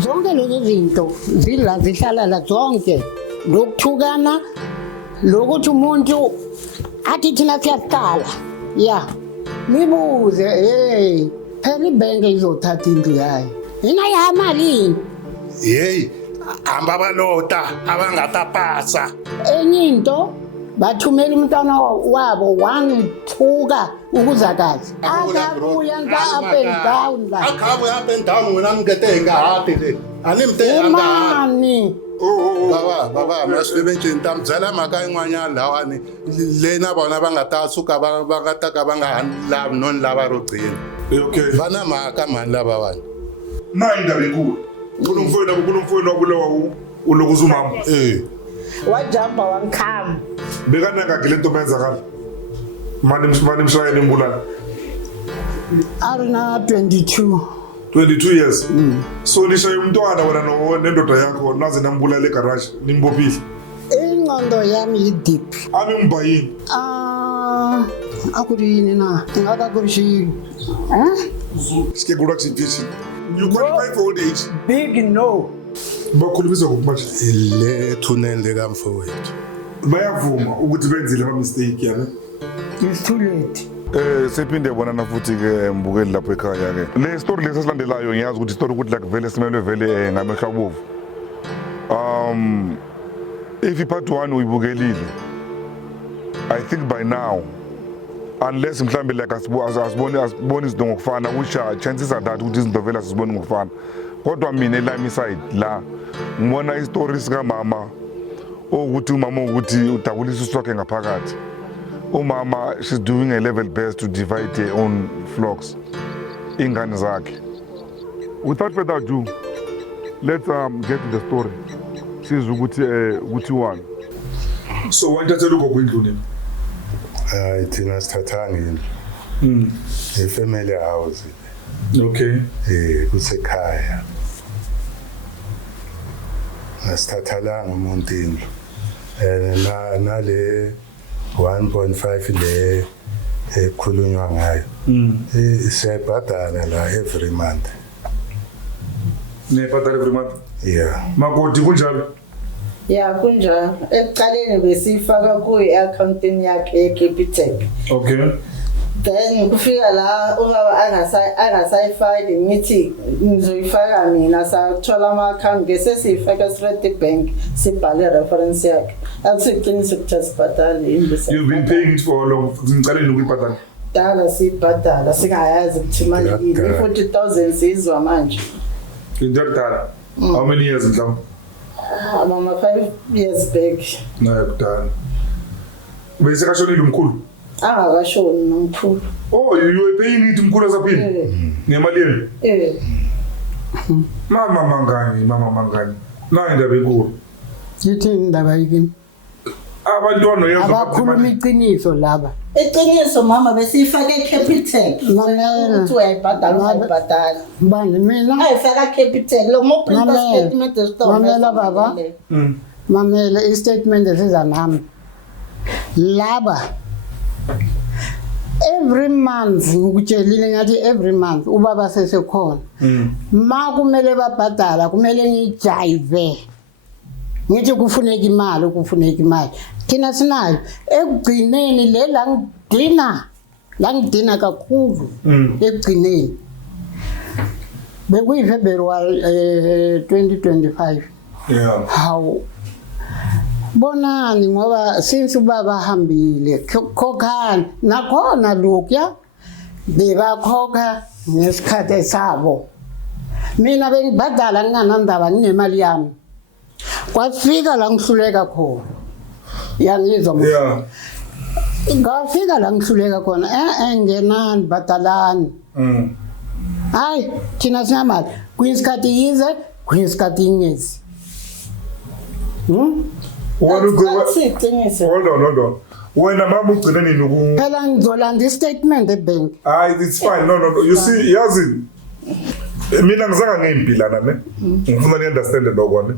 Zonke lezi zinto zihlala la zonke. Lokuthukana, lokuthi umuntu athi thina siyaqala. Yeah. Nibuze, hey, phela ibhenki izothatha indlu yayo. Yina yamalini? Hey, hamba balota abangatapasa. Enye into bathumela umntwana wabo wangithuka ukuzakazi. Akabuya up and down la. Akabuya up and down wena ngikete ngahati le. Animte anga. Mani. Baba masibenje ntamzela maka inwanyana lawani lena bona bangatasuka bangataka bangahla non lava rogcina. Okay. Bana maka mani laba bani. Nayinda benkulu. Kunomfowenu wabulewa ulokuza umama. Wajamba wangikhama. Bekanaka kule nto menzakala. Mani mshayela imbulala. Arina 22. 22 years. So nishaye umntwana wena nendoda yakho naze nambulala egarage nimbophile. Ingqondo yami yideep. Ami umbayini. Akudini na. Ngaka kurishi. Sike kula kusifishi. You qualify for old age. Big no. Bakhulumisa ngokumaje. Le thunele kamfowethu. Bayavuma ukuthi benzile ama mistake yana. It's too late. Sephinde bonana futhi ke mbukeli lapho ekhaya ke. Le story lesilandelayo ngiyazi ukuthi story ukuthi like vele simelwe vele ngamehla bovu. If ipart 1 uyibukelile, I think by now, unless mhlambe like asiboni izinto ngokufana, which chances are that ukuthi izinto vele asiziboni ngokufana. Kodwa mina elami side la ngibona istory sika mama ukuthi umama ukuthi udabulisa uswakhe ngaphakathi. Umama, she's doing a level best to divide her own flocks. Ingane zakhe. Without further ado, let's get to the story. She's ukuthi one. So wantathelwa ngokwindlu nini? Hayi thina sithathanga indlu. Family house. Okay. Kusekhaya. Nasithathalanga umuntu indlu. Nale 1.5 le ekhulunywa ngayo. Siyabhadala la every month. Nebhadala every month? Yeah. Makoti kunjalo? Yeah, kunjalo. Ekuqaleni besifaka ku-accountini yakhe ye-Capitec. Okay. Then kufika la ubaba angasayifaki ngithi ngizoyifaka mina sathola ama-account ngesesiyifaka straight bank sibhale reference yakhe. Akusiqinisa ukuthi sibhadale indlu. You've been paying it for how long? Ngicaleni ukuyibhadala. Dala sibhadala singayazi ukuthi imali yini. 40,000 sizwa manje. Indakudala. How many years mhlawumbe? Mama 5 years back. Nayo kudala. Bese kashonile umkhulu? Angakashoni nomkhulu. Oh, you were paying it umkhulu asaphila? Ngemali yenu? Mama mangani. Nayo indaba enkulu. Yithini indaba yini? Abantwana yezwa abakhuluma iqiniso laba. Iqiniso mama besifake eCapitec. Ukuthi uyayibhadala. Bani mina? Ayifaka eCapitec. Lo mo print statement store. Mamela baba. Mamela istatement esiza nami. Laba. Every month ngikutshelile ngathi every month ubaba sesekhona. Kumele babhadala kumele ngijive. Ngithi kufuneka imali. Thina sinayo ekugcineni le la ngidina kakhulu ekugcineni. Bekuyi February 2025. Yeah. How bonani ngoba since ubaba hambile khokhani nakhona lokya bebakhokha ngesikhathi sabo. Mina bengibhadala nginganandaba nginemali yami. Kwafika la ngihluleka khona. Yangizwa manje. Yeah. Ngafika la ngihluleka khona engenani badalani. Hayi thina sinamali kwisikhathi yize kwisikhathi ingezi. Hold on. Wena mama ugcine nini ku? Phela ngizolanda istatement ebank. It's fine. No. You see, yazi mina ngizanga ngempilana ne. Ngifuna ni understand lokho ne.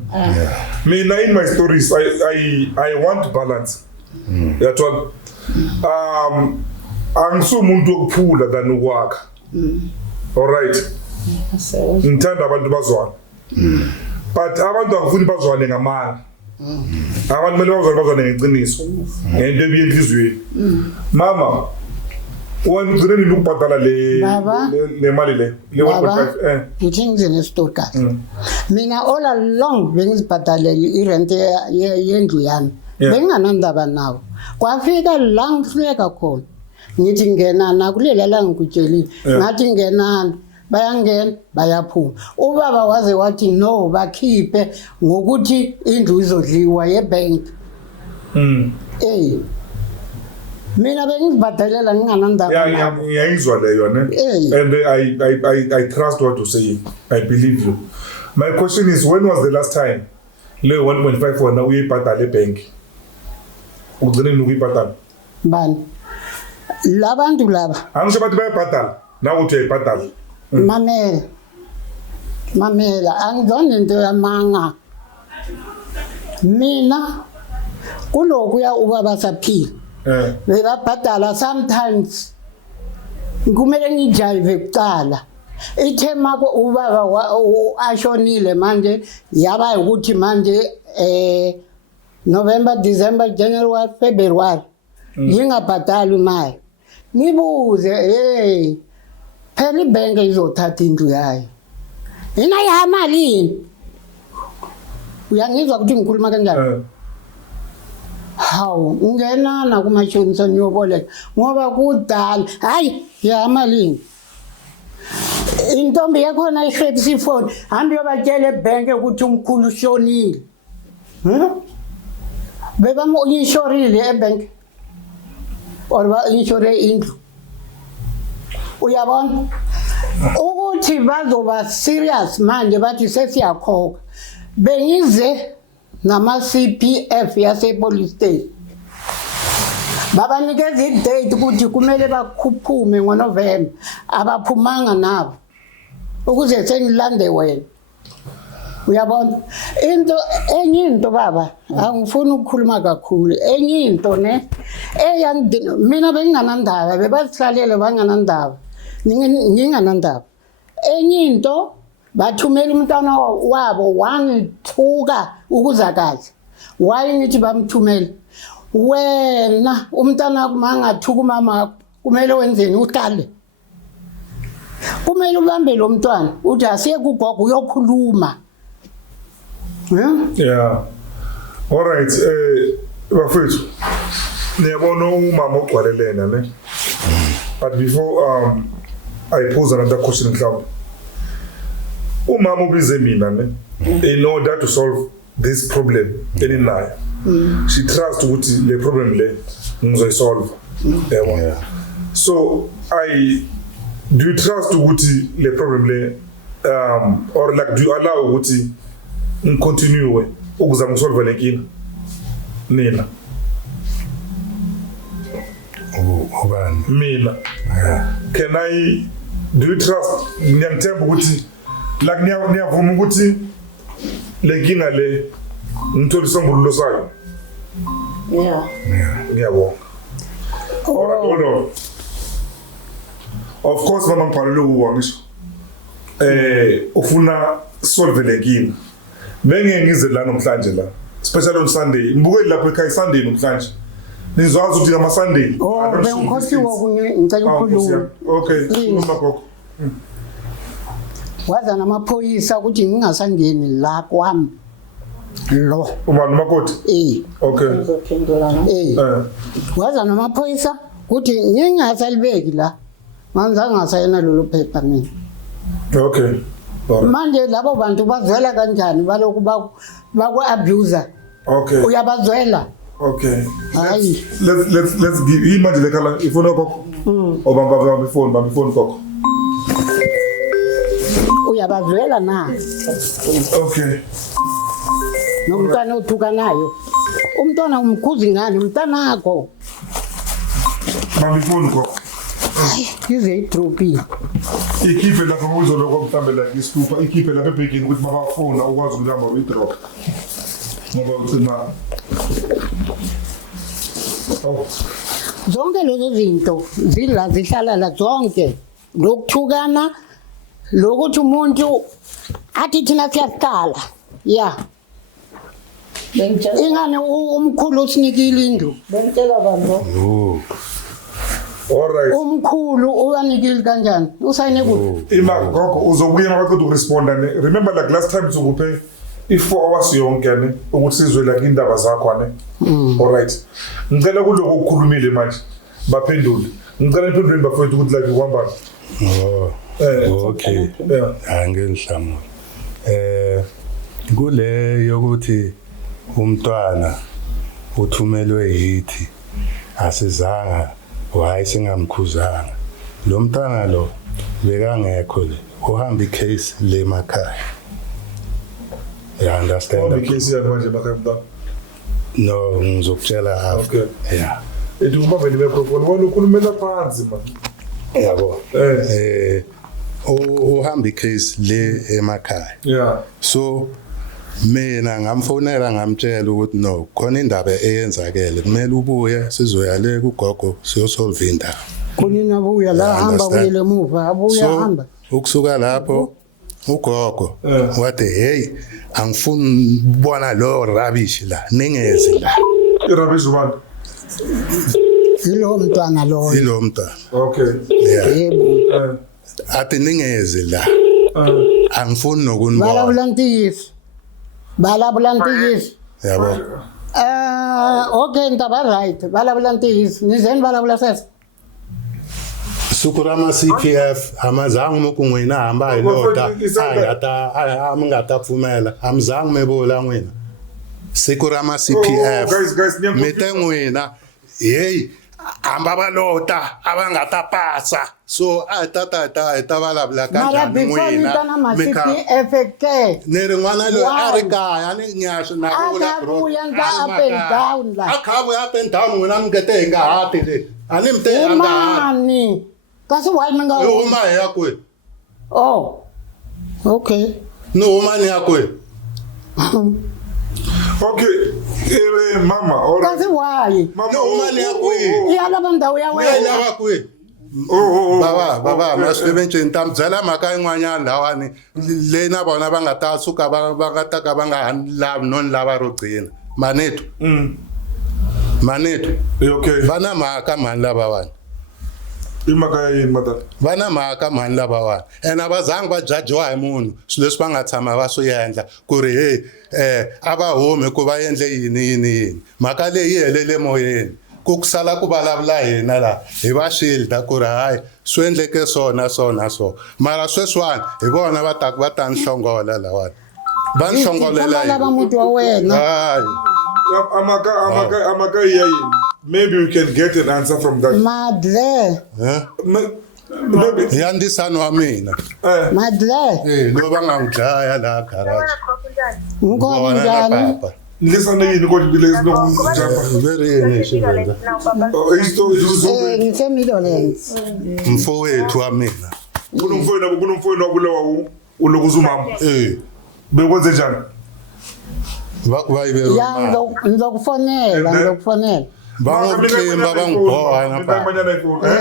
Mina in my stories I want balance. Yathola. Angisumuntu okuphula than ukwakha. All right. ngithanda abantu bazwana but abantu akufuni bazwane ngamanga abantu kumele bazwane ngeqiniso ngento ebiyenhlizweni mama ugcineni ukubhadala le mali le 1.5 ngithi ngizene story mina all along bengizibhadalela irent yendlu yami benginganandaba nawo kwafika la ngihluleka khona ngithi ngenana kulela la ngikutshelile ngathi ngenana bayangena bayaphuma ubaba waze wathi no bakhiphe ngokuthi indlu izodliwa yebank mina bengizibhadalela nginganandaba ngiyayizwa leyo ne and I trust what you say. I believe you. My question is, when was the last time le 1.5 wona uyibhadala ebank ugcineni ukuyibhadala bani labantu laba angisho bathi bayibhadala nawe uthi uyibhadala mamela angizona into yamanga mina kulokuya ubaba saphila bebabhadala sometimes kumele ngijive kuqala ithema ko ubaba ashonile manje yaba ukuthi manje November December January February ngingabhadali imali ngibuze phela ibank izothatha indlu yayo yina yamalini uyangizwa ukuthi ngikhuluma kanjani hawu ungenana kumashonisa niyoboleka ngoba kudala hayi yamalini intombi yakhona ihlepisa ifoni hambe yobatshela ebank ukuthi umkhulu ushonile bebamu-inshorile ebank or ba-inshore indlu uyabona ukuthi bazoba serious manje bathi sesiyakhokha bengize nama-CPF yase-police station babanikeza i-date ukuthi kumele bakhuphume ngoNovember abaphumanga nabo ukuze sengilande wena uyabona enye into baba angifuni ukukhuluma kakhulu enye into ne mina benginganandaba bebasihlalele banganandaba nginganandaba enye into bathumela umntwana wabo wangithuka ukuzakaza waye ngithi bamthumele wena umntwana mangathuka umama kumele wenzeni uqale kumele ubambe lo mntwana uthi asiye kugogo uyokhuluma yeah all right bafethu niyabona umama ogcwalelena ne but before I pose another question mhlawumbe umama ubize mina ne in order to solve this problem eninayo she trusts ukuthi le problem le ngizoyisolve yeah so do you trust ukuthi le problem le or like do you allow ukuthi continue ukuzama ukusolve le nkinga nina ubani mina do you trust ngiyangithemba ukuthi like niyavuma ukuthi le nkinga le ngithola isombululo sayo ngiyabonga hold on of course mama ngibhalele uwa ngisho ufuna solve le nkinga bengeke ngize la namhlanje la especially on Sunday ngibukeli lapha ekhaya Sunday namhlanje nizwazi ukuthi ama Sunday bengikhosiwe kunye ngicela ukukhuluma okay khuluma gogo waza namaphoyisa ukuthi ngingasangeni la kwami lo ubani makoti okay waza namaphoyisa ukuthi ngingasalibeki la manzanga ngasayena lolu phepha mina okay manje labo bantu bazwela kanjani baloku baku-abuser okay uyabazwela okay hayi let's give imanje lekhala ifoni yakho obamba ifoni gogo uyabazwela na okay nomntwana othuka nayo umntwana umkhuzi ngani umntanakho bamba ifoni gogo ize idropile ikhiphe lapha uzoloko mhlambe la isithupha ikhiphe lapha ebhekini ukuthi babafona ukwazi ukuhamba uyidrop ngoba ucima zonke lezo zinto zila zihlala la zonke lokuthukana lokuthi umuntu athi thina siyaqala ya ingane umkhulu usinikile indlu Bengitshela bantu. Oh. Alright. umkhulu uyanikile kanjani usayine kuphi Ima gogo uzobuya ngakho uresponda ne. Remember like last time uzokuphe i4 hours yonke ne ukuthi sizwe like indaba zakho ne. Alright. Ngicela kuloko ukukhulumile manje. Baphendule. Ngicela iphendule bafethu ukuthi like uhamba. Oh. Okay. Angenihlamulo. Kule yokuthi umntwana uthumelwe yithi asizanga waye singamkhuzanga. Lo mntwana lo bekangekho le. Uhamba icase le emakhaya. You understand? The case here manje makhaya. No, ngizokutshela after. Okay. Yeah. Eduma vele microphone wona ukhulumela phansi man. Yabo. Uhamba icase le emakhaya. Yeah. So mina ngamfonela ngamtshela ukuthi no khona indaba eyenzakele kumele ubuye sizoya le kugogo siyosolve indaba. kunina buya la hamba kuyele emuva abuya hamba Ukusuka lapho ugogo wathi hey angifuni ukubona lo rubbish la ningeze la. Irabisho man. yilo mntwana lo Yilo mntwana. Okay. Yeah. yebo Athi ningeze la. Angifuni bala nokunibona. bulantisi Yabo. okay ndaba right bala bulantisi nizeni bala bulasesa Sukurama CPF amazangu mukungwina hamba ilota amngata pfumela amzangu mebola nwina Sukurama CPF Guys, mitengwina hey amba balota abangata pasa so tata balavula kanjani nwina CPF nere ngwana lo arikaya ni nyasho na kula bro akhabu up and down wena mngete nga hati le ani mte anga mani kasi why manga uma yakwe oh okay no mani yakwe Okay. Mama, all right. kasi why no mani yakwe yala bandawo ya wena wena yakwe baba masebenzeni tamzela maka inwanyana lawani lena bona bangata suka bangata ka banga love non lava rogcina manetu Okay. bana maka man lava wani Imakaya yini mata? vana mhaka mani lava wani ene abazangi va jajiwa hi munhu swilo leswi va nga tshama va swi endla ku ri hey a va humi ku va endle yini mhaka leyi helele moyeni ku sala ku vulavula hina laha hi va shilda ku ri hayi swi endleke so mara sweswiwani hi vona va ta ni hlongola lawani va ni hlongolela lava muti wa wena hayi Amaka yini? Maybe we can get an answer from that. madle Maybe. ya ndisani wa mina madle lo va nga n'wi dlaya laha garage ngoni njani Listen to you, God bless no. very yini xivenda ngise Midlands mfo wethu wa mina Kunomfowenu wabulewa ulokuzumama. Bekwenze njani? va ku va yiveriwa ya ngizokufonela va n'wi tlimba va n'wi boha na papa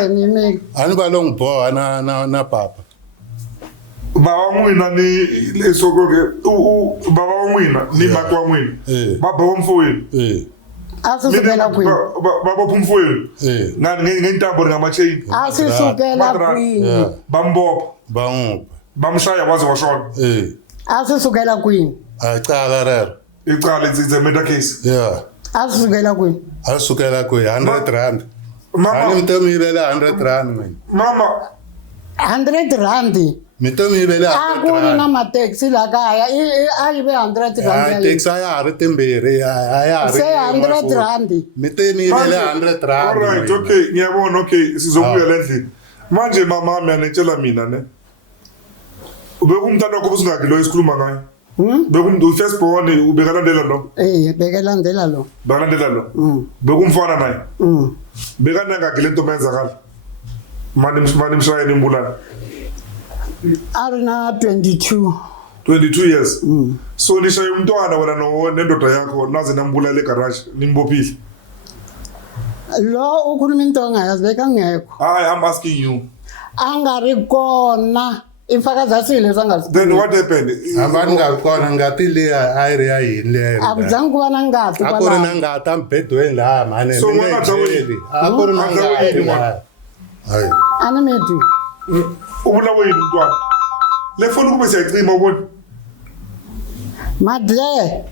mimi a ni va lo n'wi boha na papa Baba n'wina ni leswo ke baba wa n'wina ni mati wa n'wina. Baba wa mfowenu. asisukela kwini Baba phumfowenu. Ngani ngentambo ngamachain. asisukela kwini Bambopha. va n'wi Bamshaya waze washona. asisukela kwini acala rero Icala it's a murder case. asisukela kwini a sukela kwihi 100 rand a ni Mama, mi to mi yivele 100 rand n'wina mama, 100 rand mi to mi yivele a ku ri na mathekisi la kaya a yive 100 rand taxi a ya ha ri timbirhi a ya ha ri se 100 rand mi te mi yivele 100 rand all right, okay, ngiyabona, okay, sizobuya lendlini. Manje mama ami anetshela mina ne. Ubekumntana wakho busingaki lo esikhuluma ngayo? Bekumntu first born ubekalandela lo. bekelandela lo Bekalandela lo. Bekumfana naye. Bekanangaki lento menzakala. Mani mshaya nimbulala. ari na 22 years. So nishaye umntwana wena nendoda yakho naze nambulala egarage nimbophile. lo ukhuluma into ongayazi bekangekho I'm asking you. angari kona ifakazasile zangazi Then what happened? Abantu ngakona ngati le ayiri ya yini le. akuzange kuba na ngati A ku ri na ngati ambedweni laha mhani. So n'wana Dawini. A ku ri na N'wana Dawini ngati. n'wana. Hayi. ani meti Ubula wena mntwana. Le phone kube siyacima ubona. madle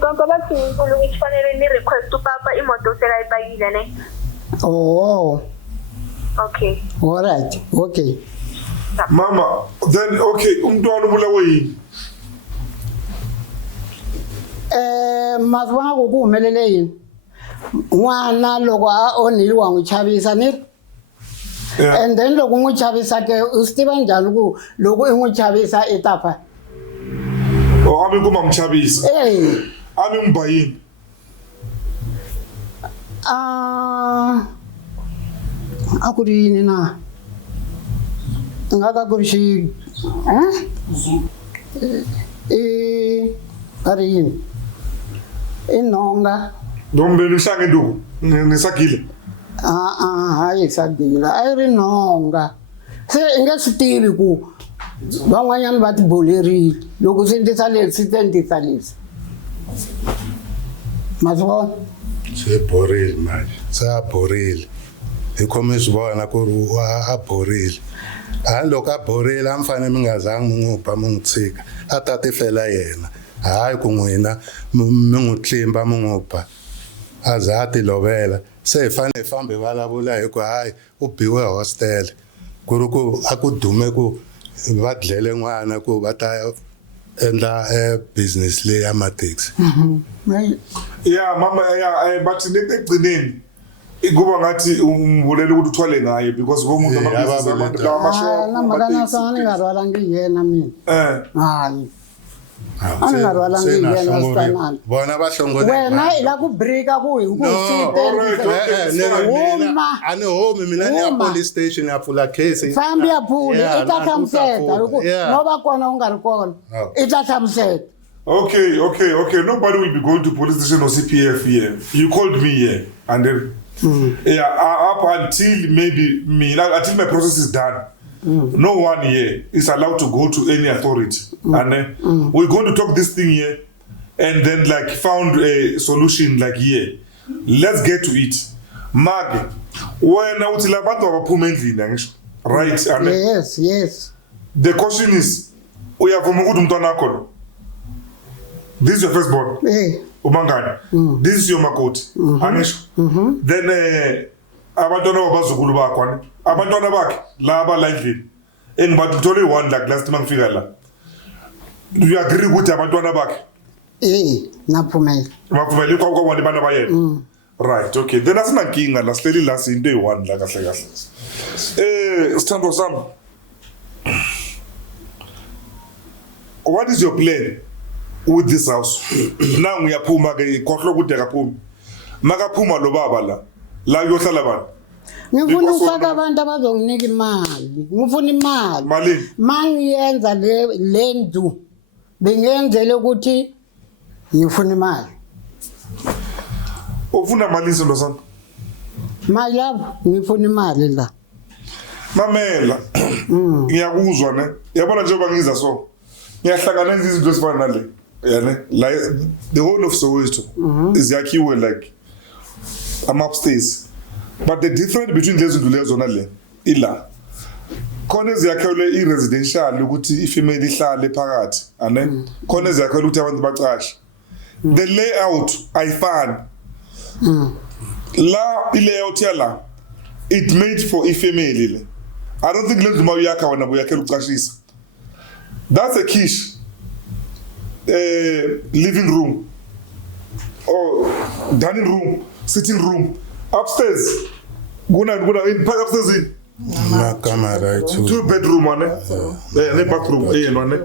Gogo bathi unkulu ukuthi fanele ni request upapa imoto selayipakile ne. oh Okay. all right okay Mama, then okay, umntwana ubula wena. mazwana ku humelele yini n'wana loko a onhiwa n'wi chavisa ni Yeah. and then loko n'wi chavisa ke u swi tiva njhani ku loko i n'wi chavisa i ta fa Oh, ami kuma mchabisa. Ami mbayini. a ku ri yini na nga ka ku ri xi a ri yini i nhonga Dombe nishange ndugu. Nisakile. hayi sagila a yi ri nhonga se i nge swi tivi ku van'wanyana va ti bolerile loko swi endlisa leswi swi ta endlisa leswi ma swi vona Se borile manje. Se a borile. Hi khome swi vona ku ri a borile. Hayi loko a borile a mi fanele mi nga zangi mi n'wi ba mi n'wi tshika. A ta ti fela yena. Hayi ku n'wina mi n'wi tlimba mi n'wi ba. A za a ti lovela. Se hi fanele hi fambe hi vulavula hi ku hayi u biwe hostel. Ku ri ku a ku dume ku va dlele n'wana ku va ta endla business leyi ya mathekisi. Yeah, mama, yeah, but nekugcineni kuba ngathi umvulela ukuthi uthwale ngaye because bomuntu amabhizinisi abantu lawa mashoya. na mhaka na swona ni nga rwalangi yena mina hayi a ni nga rwalangi yena switanani Bona va hlongole. wena i la ku brika ku hi ku Ani home mina ni ya police station ya pfula case. fambi ya phuli i ta hlamuseta loko no va kona u nga ri kona i ta hlamuseta Okay. Nobody will be going to police station or CPF here. You called me here, and then up until maybe until my process is done. No one here is allowed to go to any authority, and then we're going to talk this thing here, and then like found a solution like here. Let's get to it. Mag, when I would right? And yes the question is, we have a this is your firstborn. Umangani. This is your makoti. Anisho. Then abantwana babazukulu bakho abantwana bakhe laba la endlini. Engibathi uthole one like last time ngifika la. Do you agree ukuthi abantwana bakhe? naphumela Mafumela kwa wani bana bayena. Right, okay. Then asina nkinga la sihleli la into eyi-1 la kahle kahle. Sithando sami. What is your plan with this house? Now ngiyaphuma ke khohlwa ukuthi akaphumi. Makaphuma lo baba la uyohlala bani? ngifuna ukufaka abantu abazonginika imali ngifuna imali Malini? mangiyenza le ndlu bengenzele ukuthi ngifuna imali Ufuna mali izinto sami? mali lapho ngifuna imali la Mamela. Ngiyakuzwa ne. Yabona njengoba ngiza so. Ngiyahlanganisa izinto ezifana nale. Yani like the whole of Soweto is yakhiwe like I'm upstairs. But the difference between lezi zinto lezo nale ila khona eziyakhelwe i-residential ukuthi ifamily ihlale phakathi ane khona eziyakhelwe ukuthi abantu baqashe. The layout ayifani. La i-layout yala it made for ifamily le. I don't think lendlu mawuyakha wena buyakhela uqashisa. That's a kitchen, living room, or dining room, sitting room. Upstairs, upstairs in Makamara itu. 2 bedroom one, ne bathroom, one.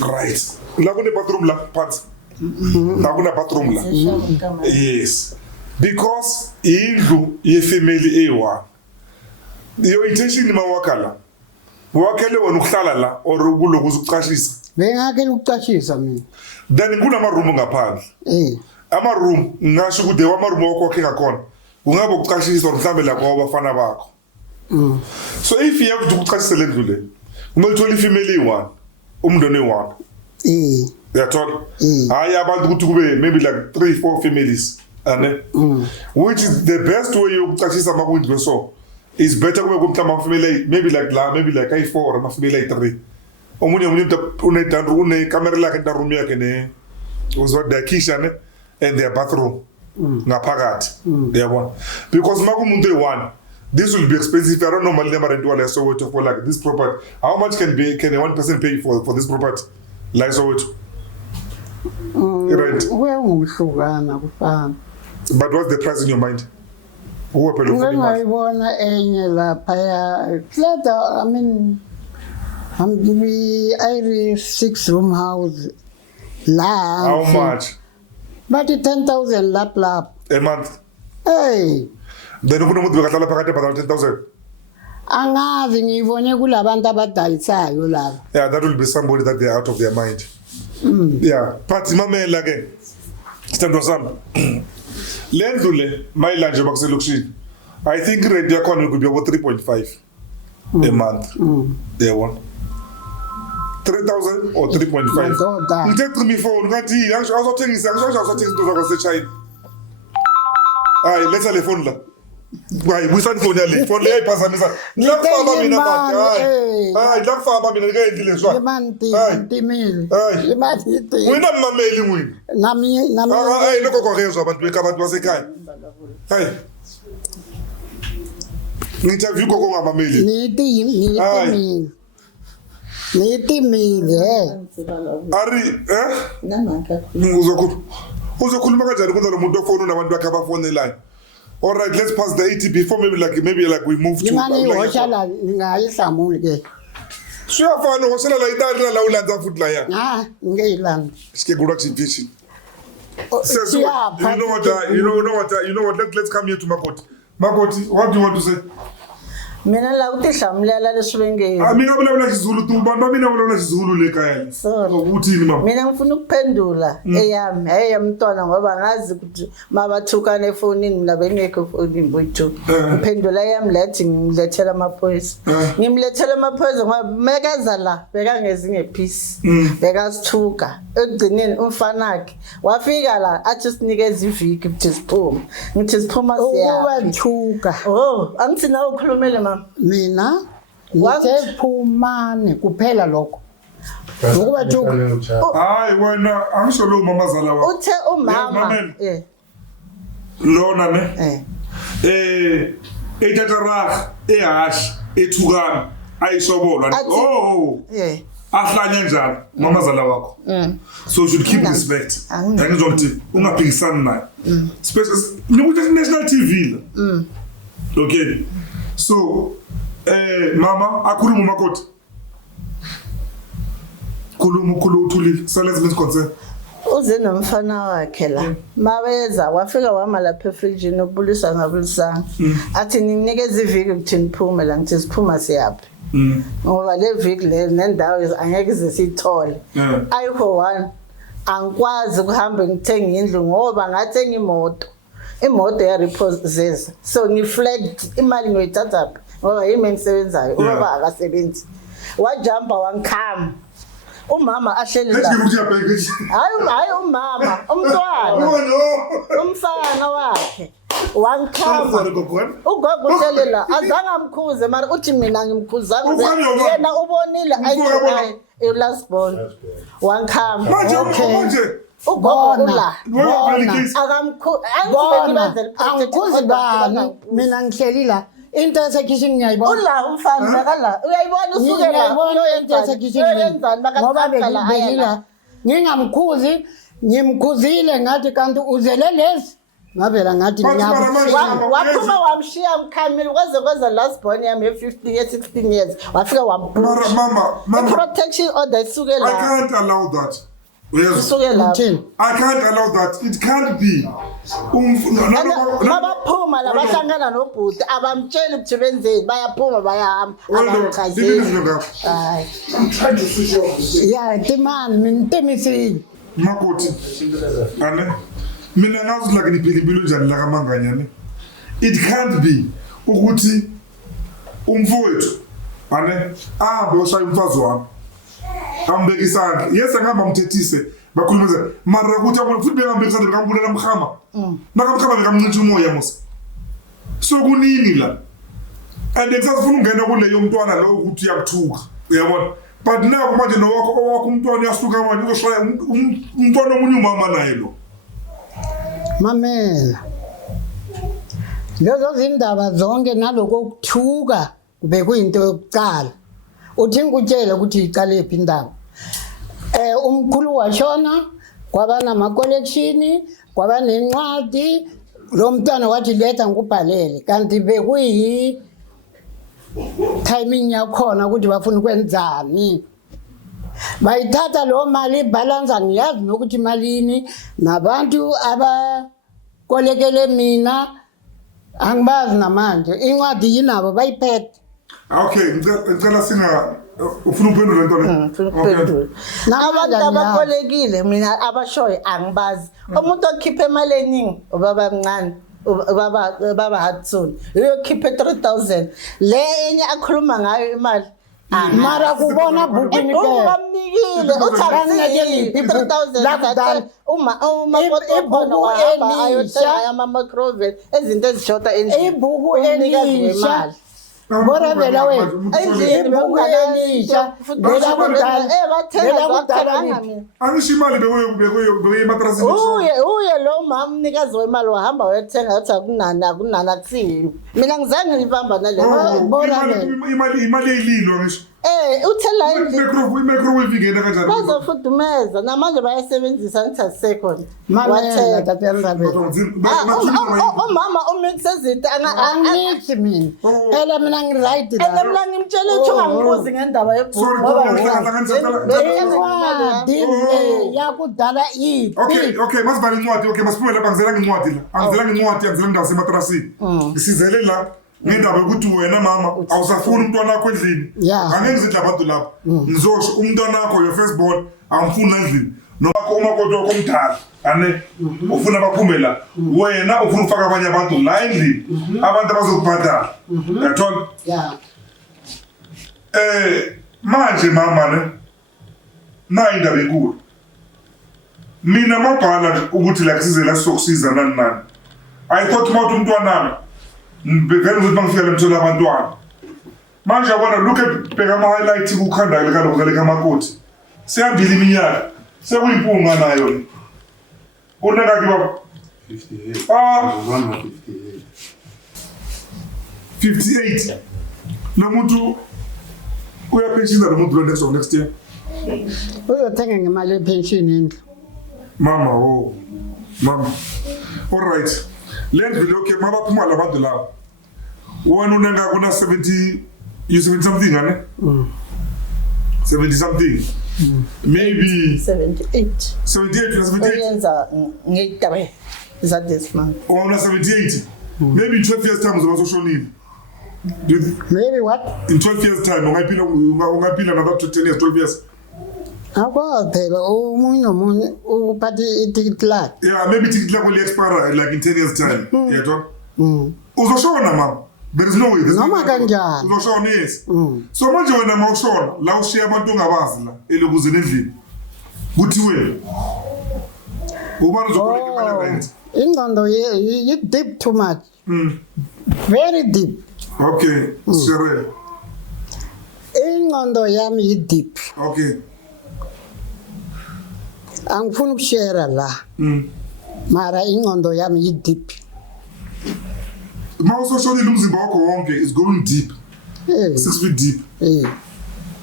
Right. La kuna bathroom la part. La kuna bathroom la. Yes. Because indlu ye family ewa. Your intention ni mawakala. Wakele wena ukuhlala la or kulokuza ukuqashisa. bengakela ukuqashisa mina Then kuna room ngaphandle. Ama room ngasho ukuthi ama room okhokhe ngakhona. Kungaba ukuqashisa or mhlambe la kwabafana bakho. So if you have to ukuqashisa lendlu le, kumele uthole ifamily one umndeni one uyathola hayi abantu ukuthi kube maybe like 3-4 families ane which is the best way yokucashisa amakwindwe so is better kube kumhlama family maybe like ay4 ama family ay3 omunye une camera lakhe in the room yakhe ne uzwa the kitchen and their bathroom ngaphakathi yabona because makumuntu eyi1 this will be expensive. I don't know normally rent wala Soweto for like this property. How much can a one person pay for this property like Soweto? Right. But what's the price in your mind? Who are when I wanna I mean I 6-room house. How much? But 10,000 lap. A month. Hey. Then umuntu bekathala phakathi about 10,000. Angazi ngibone kulabantu abadayisayo laba. Yeah, that will be somebody that they are out of their mind. Yeah, but mamela ke. Sithandwa sami. Lendlu le mayilanje bakuselokishini. I think rent yakhona could be about 3.5 a month. Yeah, one. 3,000 or 3.5. Ngithe me phone ngathi awuzothengisa ngisho into zakho seChina. Hayi letha le phone la. Hayi busani phone yale. Phone le ayiphazamisa. Ngiyafama mina manje. Hayi ngiyafama mina ngeke leswa. Imali. Wena mameli wena. Nami. Hayi lokho kwakuzwa abantu basekhaya. Hayi. Ngithavi ukho ngamameli. Nithi Ari uzokhuluma kanjani kuna lo muntu ofona nabantu bakhe abafonelayo? All right, let's pass the 80 before maybe like we move to imali ihoshala ngayihlamuli ke. Siyafana ngosela la idali la ulandza futhi la ya. Ngeyilanga. Sike gura vision. You know what? Let's come here to Makoti. Makoti, what do you want to say? Mina la utihlamlela leswengeni. Mina vulavula Xizulu tumbani mina vulavula Xizulu le kaya. Sorry. Uthini mama? Mina ngifuna ukuphendula eyami eyamntwana ngoba ngazi ukuthi mabathukana efonini mina bengekho efonini boyithu. Ngiphendula eyami lethi ngimlethela amaphoyisa. Ngimlethela amaphoyisa ngoba mekeza la bekangezinge peace. Bekasithuka. Ekugcineni umfanakhe wafika la athi sinikeza iviki ukuthi siphuma. Ngithi siphuma siya. Ukuthuka. Oh, angithi na ukhulumele mina ngisephumane kuphela lokho ngoba thuka hayi wena angisho lo mama zala wakho uthe umama lona ne etatara ehash ethukana ayisobolwa ahlanya njalo mama zala wakho so you should keep respect angizomthi ungaphikisani naye especially nokuthi national TV la okay. So, mama, akhuluma Makoti. Khuluma uthulile. So let's make concern. Uze nomfana wakhe la. Mabeza wafika wama lapha efridge ubulisa ngabulisanga. Athi ninikeza iviki ukuthi niphume la ngithi siphuma siyaphi. Ngoba le viki le nendawo angeke sithole. Ayikho one. Angikwazi ukuhamba ngithenga indlu ngoba ngathenga imoto ya repossess so ngiflagged imali ngoyithatha ngoba yimi engisebenzayo ubaba akasebenzi wajamba wangikhama umama ahleli la hayi umama umntwana umfana wakhe wangikhama ugogo uhleli la azange amkhuze mara uthi mina ngimkhuzanga yena ubonile ayithola last born wangikhama manje Bona angikhuzi bani mina ngihleli la into esekitchen ngiyayibona ula umfana bakala uyayibona usukela ngiyayibona into esekitchen ngoba bekubekila ngingamkhuzi ngimkhuzile ngathi kanti uzele lezi ngavela ngathi waphuma wamshiya mkhamile kweze last born yami 16 years wafika wamphusha mama protection order isukela I can't allow that. Yes. I can't allow that. It can't be. Mabaphuma la bahlangana nobhuti abamtshela ukuthi benzeni bayaphuma bayahamba yeah timani mintemisile Makoti ane mina ngazi la ngiphikimpilo njani la kamanganya ne it can't be ukuthi umfowethu ane boshaya umfazi wami ambeka isandla yes angihamba mthethise bakhulumeze mara ukuthi futhi bengambeka isandla bekambulela mkhama nakamkhama bekamncintsha umoya musa so kuningi la and ngisafuna ungena kuleyo mntwana lo ukuthi uyakuthuka uyabona but now manje nowakho umntwana uyasuka manje uzoshaya umntwana omunye umama naye lo mamela lezo zindaba zonke naloko ukuthuka kube kuyinto yokuqala uthi ngikutshela ukuthi iqale phi indaba umkhulu washona kwaba nama collection kwaba nencwadi lo mntwana wathi letha ngikubhalele kanti bekuyi timing yakhona ukuthi bafuna ukwenzani bayithatha lo mali balance ngiyazi nokuthi malini nabantu abakolekele mina angibazi namanje incwadi yinabo bayiphethe okay ngicela singa ufuna uphendula into le abantu abakolekile mina abashoyo angibazi umuntu okhipha imali eningi ubaba mncane baba Hudson uyokhipha 3000 le enye akhuluma ngayo imali mara kubona bhukwini ke bamnikile uthakazile 3000 uma ibhuku elisha ama-microvel ezinto ezishota endlini ibhuku elisha bora vela wena ibhuku elisha angisho imali bekuye ematrasini uye lo mama mnikazi wemali wahamba wayothenga uthi akunana kusini mina ngizange ngibamba nale imali eyililo ngisho uthela i-microwave ingena kanjani bazofudumeza namanje bayasebenzisa ngithi asekho mamela tatenrabe umama umixe izinto angithi mina phela mina ngiright la mina ngimtshela ukuthi ungambuzi ngendaba yebhuku yakudala okay masibhala incwadi okay masiphume lapha ngizela ngincwadi la angizela indawo sematrasini ngisizele la ngendaba yokuthi wena mama awusafuni umntwana wakho endlini angeke ngizidla abantu lapho ngizosho umntwana wakho your first born awumfuni endlini noma umakoti wakho omdala ane ufuna baphume la wena ufuna ufaka abanye abantu la endlini abantu abazokubhadala yathola manje mama ne na indaba enkulu mina mabhala ukuthi la kusize la sokusiza nani I thought mawuthi umntwana vele ukuthi bangifika lemthola abantwana manje yabona look bheka ama-highlight kukhandakele kaloku ngale kamakoti seyambili iminyaka sekuyimpunga nayo kunengaki baba 58 lo muntu uyapheshisa lo muntu lo next year uyothenga ngemali yepension endlu mama alright lendlu okay mabaphuma labantu labo wona unenga kuna 70 you 70 something ane 70 something maybe 78 uyenza nge-3 za this month ona 78 maybe 12 years time uzoshonile maybe what in 12 years time ungaphila another 10 years 12 years phela umunye nomunye uphathe itikiti lakhe maybe itikiti lakho li-expire like in 10 years time yedwa uzoshona mama there is no way noma kanjani uzoshona yes so manje wena mawushona la ushiya abantu ongabazi la elokuzeni endlini kuthi wena ubani uzokoleka imali rent ingqondo you deep too much very deep okay shere ingqondo yami yi-deep okay angifuni ukushare la mara ingqondo yami yi-deep mawusoshonile umzimba wakho wonke is going deep 6 feet deep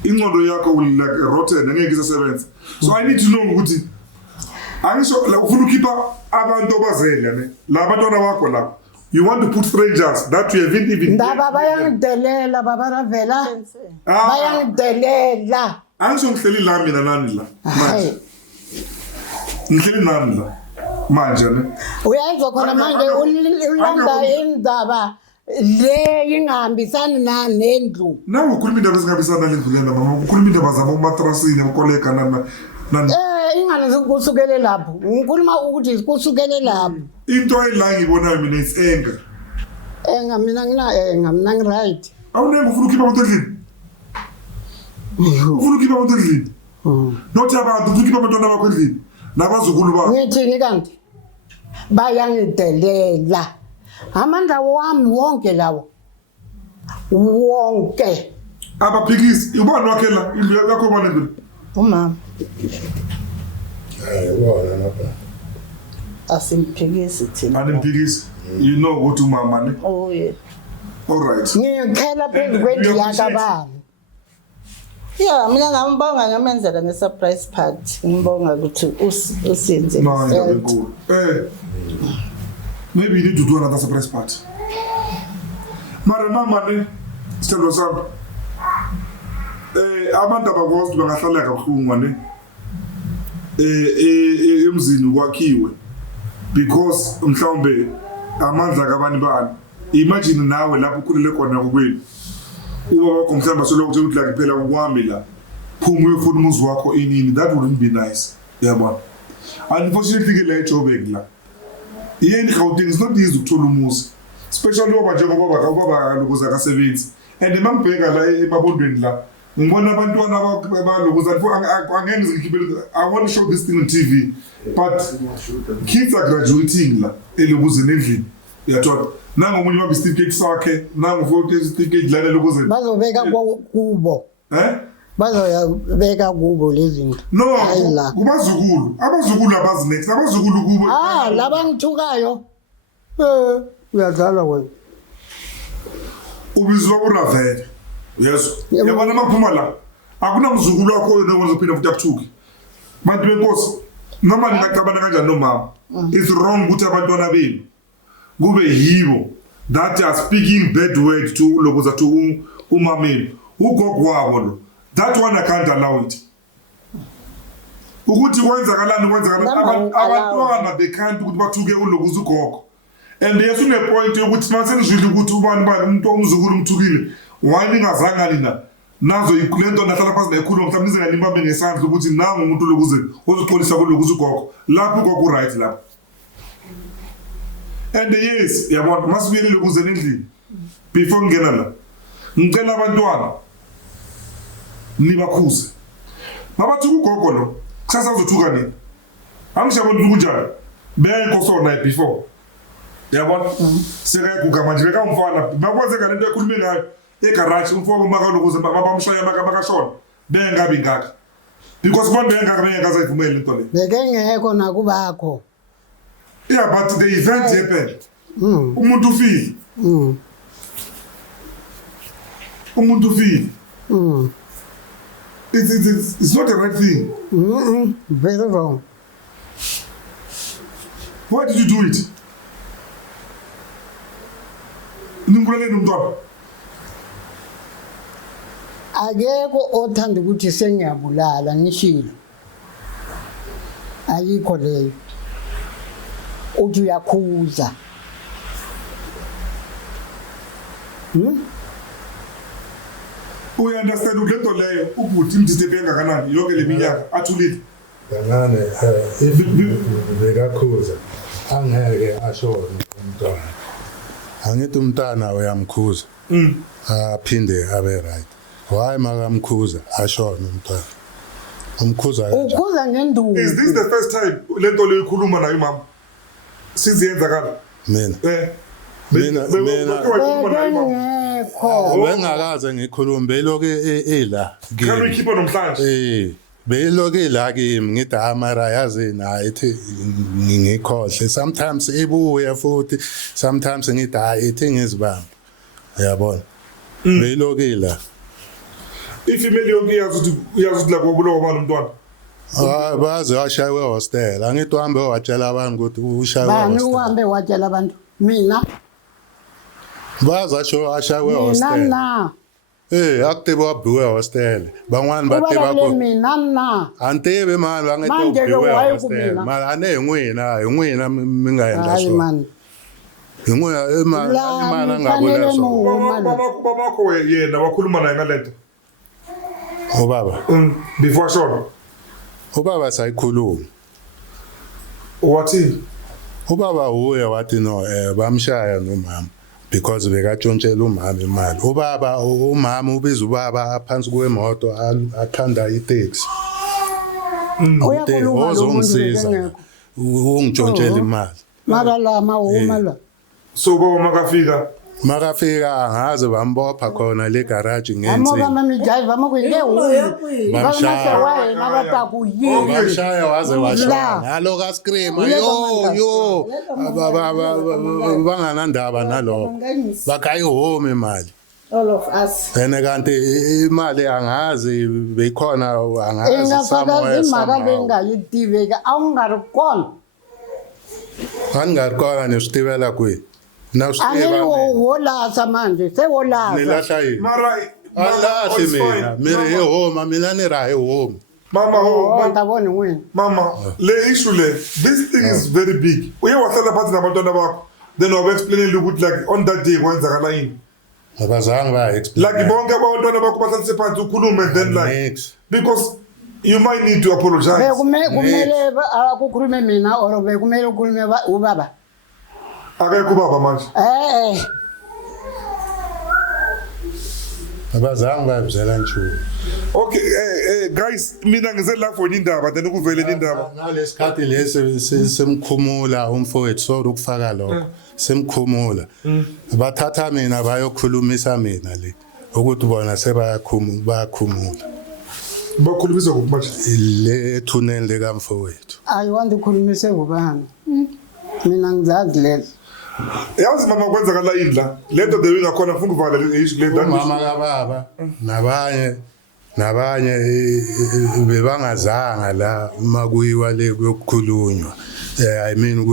ingqondo yakho will like rotten angeke isasebenza so I need to know ukuthi angisho la ufuna ukhipha abantu obazele ne la abantwana bakho la you want to put strangers that you haven't even ndaba bayangidelela babaravela bayangidelela angisho ngihleli la mina nani la manje ngihleli nani la manje ne uyayizwa khona manje ulanda indaba le ingahambisani nendlu nawe ukhuluma indaba ezingahambisani nendlu lena mama ukhuluma indaba zabo umatrasini ukoleka nani ingane kusukele lapho ngikhuluma ukuthi kusukele lapho into ayila ngibonayo mina is anger mina ngina right awunenge ufuna ukhipha abantu endlini ufuna ukhipha abantu endlini nothi abantu ufuna ukhipha abantwana bakho endlini nabazukulu bakho ngithini kanti bayangidelela amandla wami wonke lawo wonke abaphikisi ubani wakhe la indlu yakho ubani endlini umama wona lapha asimphikisi thina animphikisi you know ukuthi umama ne oh yeah all right ngikhela phezu kwediyaka bami yeah mina ngambonga ngamenzela nge-surprise party ngibonga ukuthi usiyenze no maybe you need to do another surprise party mara mama ne sithando sami abantu abakwazi bangahlala kabuhlungu ne emzini kwakhiwe because mhlawumbe amandla kabani bani imagine nawe lapho ukhulele khona kokwenu uba wakho mhlawumbe soloko ukuthi la kuphela ukwami la phuma uyofuna umuzi wakho inini that wouldn't be nice yabona unfortunately ke la ejobek la yini Gauteng is not easy ukuthola umuzi especially ngoba njengoba lokuza kasebenzi and mangibheka la emabondweni la ngibona abantwana abalokuza angeke ngikhiphele I want to show this thing on TV but kids are graduating la elokuzeni endlini uyathola nangomunye wabi certificate sakhe nangu certificate la lokuze bazobeka kubo bazoyabeka kubo lezi zinto no kubazukulu abazukulu abazi next abazukulu kubo labangithukayo uyadlala wena ubizwa uRavela yes yabona maphuma la akunamzukulu wakho nokwenza uphinda futhi akuthuki bantu benkosi noma ningacabana kanjani nomama it's wrong ukuthi abantwana benu kube yibo that are speaking bad word to lokuza to umameni ugogo wabo lo that one I can't allow it ukuthi kwenzakalani abantwana they can't ukuthi bathuke ulokuza ugogo and yes une point yokuthi masenizwile ukuthi ubani umuntu omzukulu umthukile why ningazanga nina nazo lento nahlala phansi nayikhuluma mhlawumbe nize ngalibambe ngesandla ukuthi nangu umuntu lokuze ozoxolisa kulokuza ugogo lapho ugogo right lapho and yes yabona masibuyele lokuze endlini before ngena la ngicela abantwana nibakhuze mabathi ugogo lo kusasa uzothuka nini angishabona kunjani beyayinkoso naye before yabona sekaguga manje beka umfana bakwenzeka lento ekhulume ngayo egarage umfoko makalokuze babamshaya makashona bengabi ngaka because bonke bengaka bengazayivumela into le bekengekho nakubakho yeah but the event happened umuntu ufile umuntu ufile it's not the right thing very wrong why did you do it ningulele nomntwana akekho othanda ukuthi sengiyabulala ngishilo ayikho leyo uthi uyakhuza uyanderstand lento leyo ubhuti imdiste bengakanani yonke leminyaka athulile kancane bekakhuza angeke ashone umntwana angithi umntwana uyamkhuza aphinde abe right why makamkhuza ashone umntwana umkhuza kanjani ukhuza ngenduku is this the first time lento leyo ikhuluma nayo mama siziyenzakala mina bengakaze ngikhulume beloke la can we keep on namhlanje beloke la kimi ngithi amara yazi na ethi ngikhohle sometimes ibuya futhi sometimes ngithi ethi ngizibamba uyabona beloke la ifamily yonke iyazi la kobulo wabani umntwana baze washaywe hostel angithi uhambe watshela abantu ukuthi ushaywe bani hostel uhambe watshela abantu mina bazasho ashaywe hostel na akutebe wabhiwe hostel ban'wana bateba ko mina na antebe mani bangithi ubhiwe hostel mara n'wina mi nga endla swona hin'wina imani angavula swona babakho yena wakhuluma naye ngalento ubaba before shona ubaba sayikhuluma wathi ubaba uye wathi no bamshaya nomama because bekatshontshela umama imali ubaba umama ubiza ubaba phansi kwemoto akhanda itaxi uyakhuluma lo muntu bengekho ungitshontshela imali mara la mawuma la So baba makafika angaze bambopha khona le garage amoba ngensi mami drive amokwinde Bamshaya. waye nabatakuyi bashaya waze washaya ngalo ka scream yo banganandaba nalokho bakayi home imali all of us ene kanti imali angazi beyikhona angazi ingafaka somewhere imaka bengayitiveka awungari kona angarikhona nesitibela kwi angeke wolasa manje sewolasa nilahla yini Mara alahle mina miri hi home mina ni ra hi home Mama, ndabona wena Mama, le issue le, this thing is very big. Uye wahlala phansi nabantwana bakho, then wabe-explainele ukuthi like on that day kwenzakala yini. abazange ba-explain Like bonke abantwana bakho bahlalise phansi ukhulume then like Next. because you might need to apologize. kumele kukhulume mina or bekumele ukhulume ubaba Akekho ubaba manje. abazange bayibuzela ntshubo Okay, guys, mina ngize la for indaba then ukuvele indaba. ngalesikhathi lesi semkhumula umfowethu sorry ukufaka lokho semkhumula bathatha mina bayokhulumisa mina le ukuthi bona sebayakhumula Bakhulumisa ngokumanje. le ethuneni lekamfowethu ayiwandi ukhulumise ubani mina ngizazi lezo Yazi mama kwenzakala yini la? Lento de ingakhona ufuna ukuvala le issue le umama kababa nabanye bebangazanga la makuyiwa le kuyokukhulunywa I mean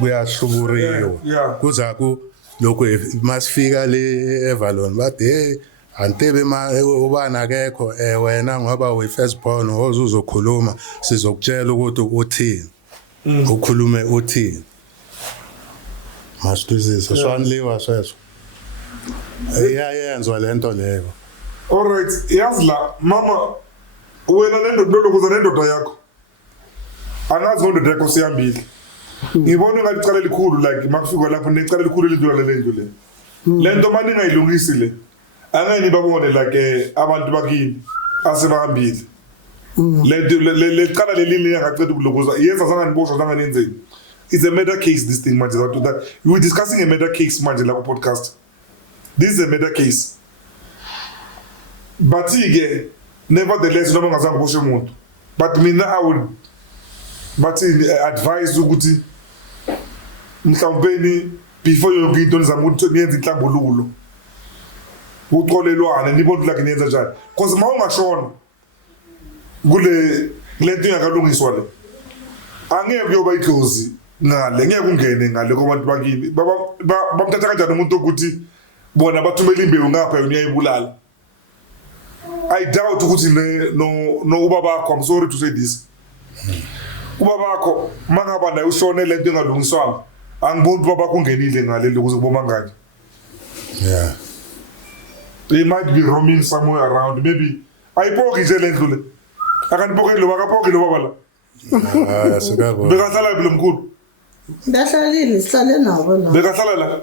kuyahluburiwa Yeah. kuza ku lokho masifika le Avalon bathi hey antebe ubana akekho wena ngoba we first born ozokhuluma sizokutshela ukuthi uthini ukhulume uthini masituzisa swanliwa seso eyayenzwa lento leyo All right, yazi la mama wena nendoda lokuza nendoda yakho. Angazi ndoda yakho siyambili. Ngibona ngathi icala elikhulu like makufika lapho necala elikhulu elidlula lento le. Lento manje ingayilungisi le. Angani babone like abantu bakini asebahambile. Le cala leli ngacela ukulokuza yenza zanganibosho zanganenzeni. It's a murder case this thing manje that we discussing a murder case manje la podcast. This is a murder case. But again, nevertheless, noma ngazange kusho umuntu. But mina I would advise ukuthi mhlawumbe before yonke into nizama ukuthi niyenze inhlambululo. Uxolelwane nibona like niyenza njani. Because mawungashona kule lento ingakalungiswa le. Angeke kuyoba idlozi ngale ngeke ungene ngale kwabantu bakini. Bamthatha kanjani umuntu ukuthi bona bathumela imbewu ngapha yona uyayibulala. I doubt ukuthi no ubaba wakho, I'm sorry to say this. Ubaba wakho mangaba naye ushone lento engalungiswanga. Angiboni ubaba wakho ungenile ngale lokuze kuboma ngani. yeah They might be roaming somewhere around. Maybe ayipoki nje lendlu le. Akanipoki lo bakapoki lo baba la. sikabo Bekahlala bilo mkhulu. ndahlalile sihlale nabo la Bekahlala la.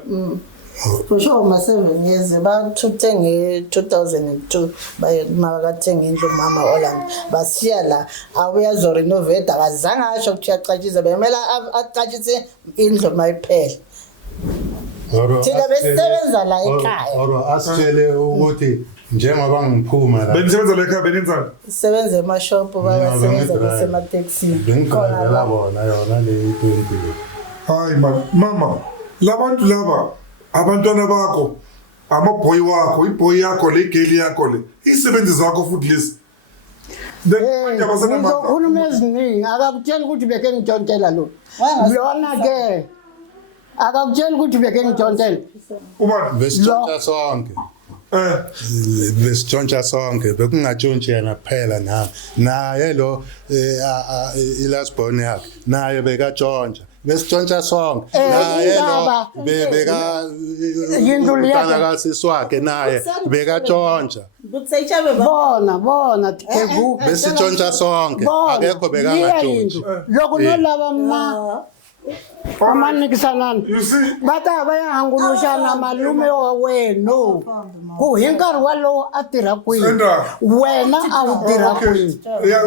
kusho ma 7 years bathuthe nge-2002 bayemabathenga indlu mama Orlando basiya la awuyazo renovate akazange asho ukuthi uyacatshiza bemela acatshise indlu mayiphela thina besisebenza la ekhaya asitshele ukuthi njengoba ngiphuma la Benisebenza la ekhaya benenzani? sebenza emashophu babasebenza besemateksini bengicela bona yona le 20 Hayi mama, labantu laba abantwana bakho, amaboy wakho, iboy yakho le girl yakho le, isebenzi zakho futhi lesi. ngizokhuluma eziningi akakutshela ukuthi beke ngitshontela lo yona ke akakutshela ukuthi beke ngitshontela Ubani? besitshontsha sonke besitshontsha sonke bekungatshontshe yena kuphela nami naye lo ilasborn yakhe naye bekatshontsha besitshontsha sonke naye lo beka kasiswakhe naye bekatshontsha bona tikevu besitshontsha sonke akekho bekangatshontsha lokho nolaba ma amanikisanani You see, va ta va ya hangulusha na malume wa wena ku hi nkarhi walowo a tirha kwihi Sandra. wena a wu tirha okay. kwihi Yeah,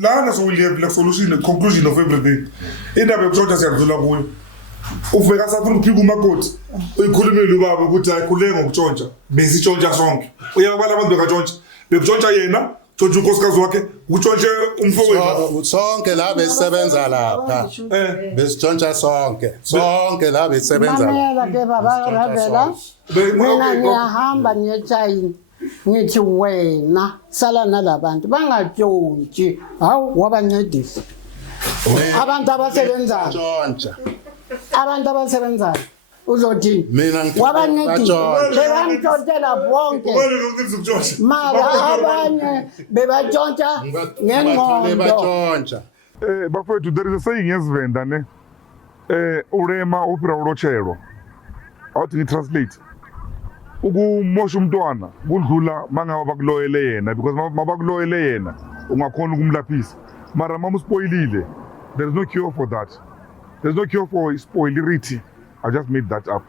lana so we have like solution, the conclusion of everything. Indaba yokushontsha siyadlula kuyo. Ufika safuna ukuphika umakoti. Uyikhulumile ubaba ukuthi ayikhuleke ngokutshontsha. Besitshontsha sonke. Uyabala abantu bekatshontsha. Bekutshontsha yena, tshontsha unkosikazi wakhe, ukutshontshe umfowethu. Sonke la besisebenza lapha. Besitshontsha sonke la besisebenza. mamela ke baba Ravela mina ngiyahamba ngiyeTshayina ngithi wena sala nalabantu bangatshontshi hawu wabancedisa abantu abasebenzayo Tshontsha. abantu abasebenzayo uzothini Mina wabancedisa bebamtshontshela bonke Ubani lokuthi ukutshontsha. mara abanye bebatshontsha ngengqondo Batshontsha. Bafowethu, there is a saying yesivenda ne ulema ufira ulotshelwa awuthi ngi-translate ukumosha umntwana kudlula mangaba bakuloyele yena because mabakuloyele yena ungakhona ukumlaphisa mara mama uspoilile. There is no cure for that. There is no cure for spoilerity. I just made that up.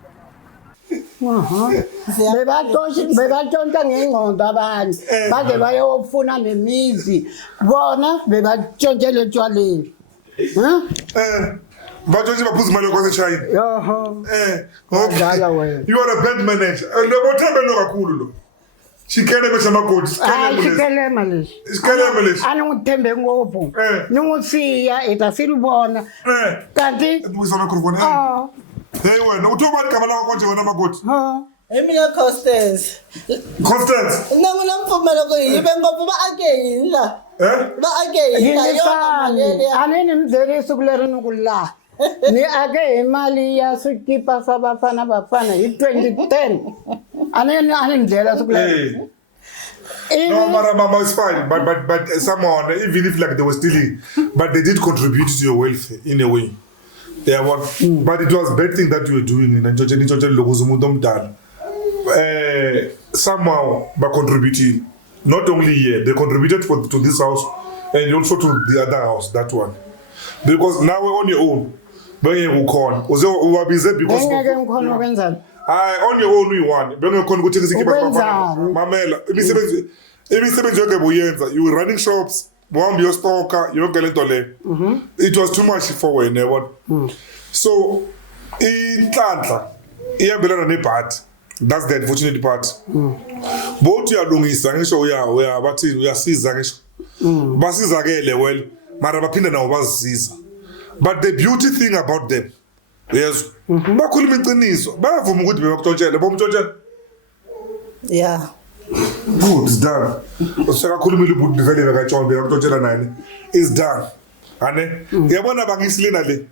bebatshontsha ngengqondo abanye baze bayofuna nemizi bona bebatshontshele etshwaleni Batshontshe baphuza imali kwaseChina. yoho Okay. Dala wena. You are a bad manager. Lobothembe lo kakhulu lo. Shikele besamakoti. hayi Sikeleme lesi. xikelema lexi Sikeleme lesi. a ni n'wi tshembe ngopfu Eh. ni n'wi siya hi ta si vona kanti Ndibuyisa microphone. Hey wena, uthoba igama lakho konje wena makoti. Emina Constance. Constance. Nangona mpfumela ku yive ngopfu va ake yini la. Va ake yini la yona mali yingisani leya. a ni ni mi byele siku leri ni ku laha ni ake hi mali ya swikipa swa Bafana Bafana hi 2010 a ni mi byela siku leri Hey. No, mama, it's fine. But someone, even if like they were stealing, but they did contribute to your wealth in a way. Yeah, but it was bad thing that you were doing in somehow by contributing. Not only here, they contributed to this house and also to the other house, that one. Because now we're on your own. When you call, because ngeke ngikhona ukwenzani on your own we want. Bengekhona ukuthi ngisikipa Ukwenzani? mamela imisebenzi yonke buyenza. You were running shops, bombi your stocker, yonke lento le. It was too much for wena yabona. So inhlanhla iyabelana nebhadi. That's the unfortunate part. Both uyalungisa ngisho uya bathi uyasiza ngisho. Basizakele well, mara baphinde nawo bazisiza. But the beauty thing about them, yes, bakhuluma iqiniso, bayavuma ukuthi bebakutshontshelele, bomtshontshelele. Yeah. Good, it's done. Usakakhulumile ukuthi vele bekatshontshe bekutshontshelana nani. It's done. Ane? Yabona bangisilena le.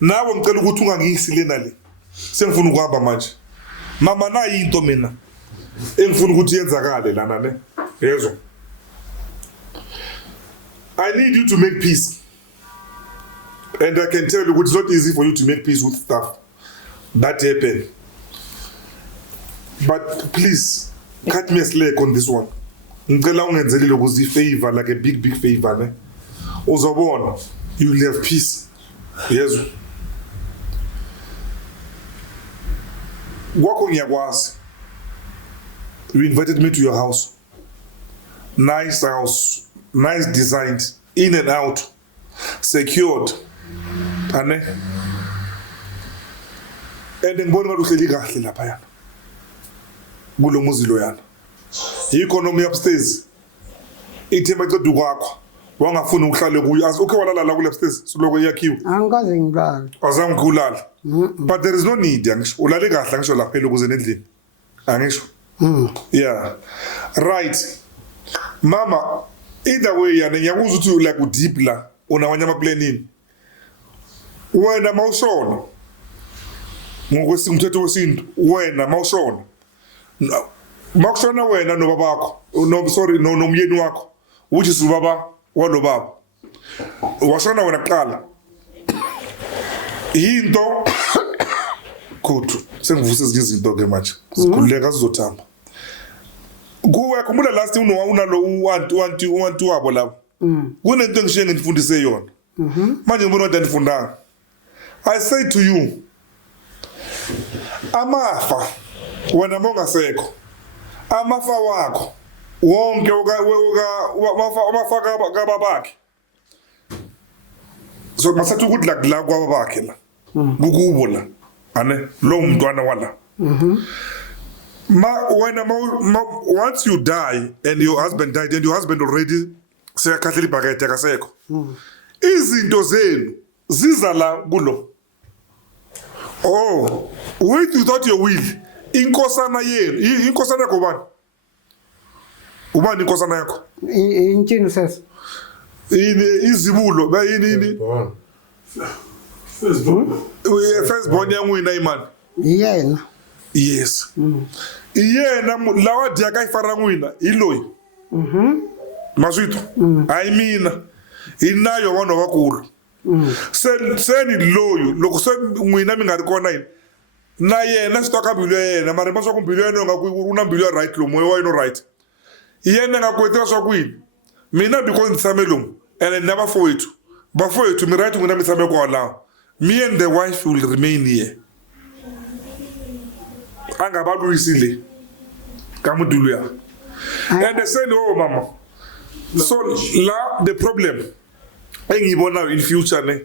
Nawe ngicela ukuthi ungangisilena le. Sengifuna ukuhamba manje. Mama nayi into mina. Engifuna ukuthi yenzakale lana ne. Yezwa. I need you to make peace. And I can tell you it's not easy for you to make peace with stuff that happened. But please, cut me a slack on this one. Ngicela ungenzelile ukuzi favor, like a big favor ne. Uzobona, you will have peace. Yes. Kwakho ngiyakwazi. You invited me to your house. Nice house, nice designed, in and out, secured. Ane? And ngibona ukuthi uhleli kahle lapha yana. Kulo muzi lo yana. Economy upstairs. Ithemba iceda kwakho. Wangafuna ukuhlale kuyo. Azukho walala la kule upstairs. Siloko iyakhiwa. angikaze ngilala Azange kulala. But there is no need angisho. Ulale kahle ngisho lapha phela ukuze endlini. Angisho. Yeah. Right. Mama, either way yana ngiyakuzwa ukuthi like udeep la unawanya ama planning. Wena mawushona ngokwesimthetho wesintu wena mawushona makushona wena nobabakho nomyeni wakho which is ubaba walobaba washona wena kuqala into kuthi sengivuse ezinye izinto ke manje sikhululeka sizothamba kuwe khumbula last unalo uwanti wabo lapho kunento engishiye ngifundise yona manje ngibona ukuthi andifundanga I say to you, amafa wena mongasekho, amafa wakho wonke amafa kababakhe. So masathi ukuthi la kwababakhe la kukubo la ane lo mntwana wala. Once you die and your husband died and your husband already sekhathela ibhakede akasekho, izinto zenu ziza la kulo. Oh, wait, without your will, inkosana yenu, inkosana yakho bani? Ubani inkosana yakho? Intshini sesi. Izibulo, bayini? Firstborn yangwina imani. Yena. Yes. Yena lawa diaka ifara ngwina iloyi. Maswito. I mean, inayo wana wakulu. Seni loyo loko se ngwina mi nga ri kona yini. Na yena stoka mbilu yena mara mpa swa ku mbilu yena nga ku una mbilu ya right lo moyo wa ino right. Yena nga kwetela swa ku yini. Mina because ntsame lomu and never for it. But for it to me right ngwina mi tsame ko la. Me and the wife will remain here. Anga babu isile. Kamudulu ya. And they say no mama. So la the problem engibona in future ne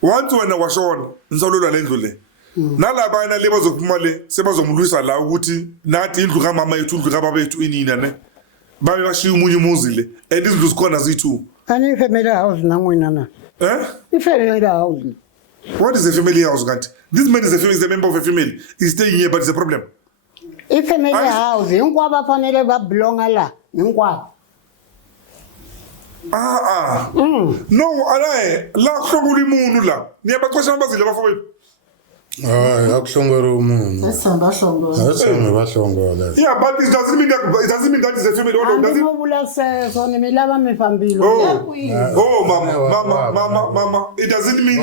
once wena washona nizolula lendlu le nalabana le bazophuma le sebazomlwisa la ukuthi nathi indlu kamama yethu indlu kababa yethu inina ne babe bashiya umunye umuzi le and izindlu zikhona zithu Ani family house nangwina na. Family house. What is a family house kanti? This man is a member of a family. He's staying here but it's a problem. Family house hinkwavo fanele va belonga la hinkwavo. No, alaye la kuhlongula imuntu la. Niyabaqosha abazile bafowethu. Hayi akuhlongora umuntu. Esamba hlongola. Asenge bahlongola. Yeah, but it doesn't mean that is a family. Does it? Ngibula seso nimilava mifambilo. Oh, mama. It doesn't mean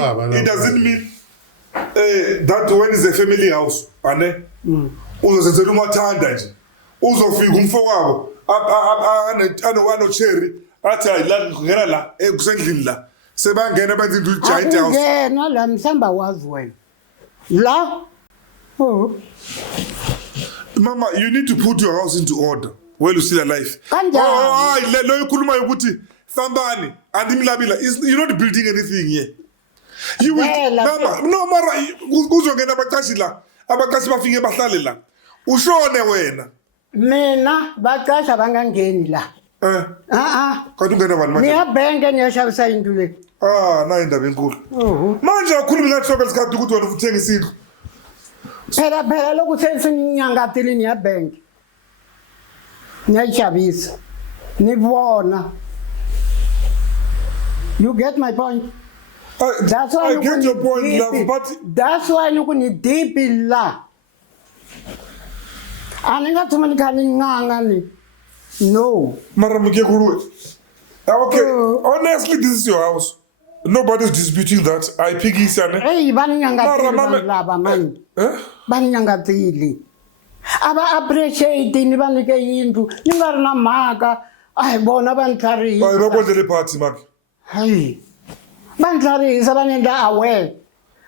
that when is a family house, ane. Uzozenzela umathanda nje. Uzofika umfowabo ano cherry athi la ngena la ekusendlini la. Sebangena benza into giant house. Ngena la mhlamba wazi wena. La. Oh. Mama, you need to put your house into order while you're still alive. Lo ikhuluma ukuthi sambani andimlabila you're not building anything here. You will mama no mara kuzongena abaqashi la abaqashi bafike bahlale la ushone wena Mina baqasha bangangeni la. Kanti ungena bani manje? Niyabhenke niyashavisa indlu le. Na indaba enkulu. Manje akhuluma ngathi sobesikhathi ukuthi wena uthenga isindlu. Phela lokhu sensinyangathile niyabhenke. Niyayishavisa. Nibona. You get my point? That's why I get your point, love, but that's why you can deep in la. Aninga tumani kani nganga ni. No. Mara mukekuru. Okay, honestly, this is your house. Nobody's disputing that. I pick it, and hey, bani nyangatili laba man. Bani nyangatili. Aba appreciate ni bani ke yindu. Ningar na maka. Ay bona bantari. Ba rokodele party mak. Hey. Bantari isabanenda aware.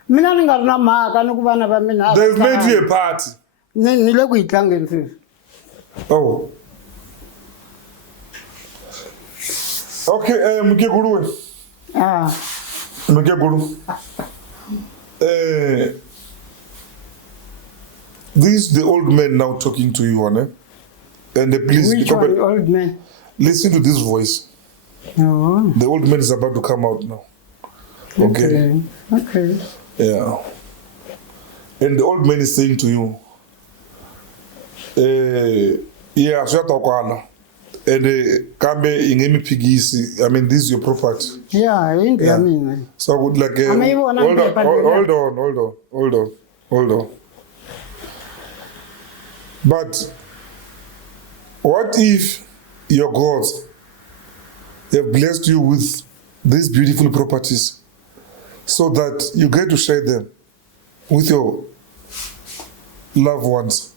Mina ningar na maka nokubana ba mina. They've made you a party. Nile kuyitlangeni sisi. Oh. Okay, mukekuru. Mukekuru. This is the old man now talking to you, Anne. And please, which one, old man? Listen to this voice. Oh. The old man is about to come out now. Okay. Yeah. And the old man is saying to you, yeah, so and Kambe ingemi pigisi. I mean, this is your property. Yeah, I mean. So I would like. Hold on. But what if your gods have blessed you with these beautiful properties, so that you get to share them with your loved ones,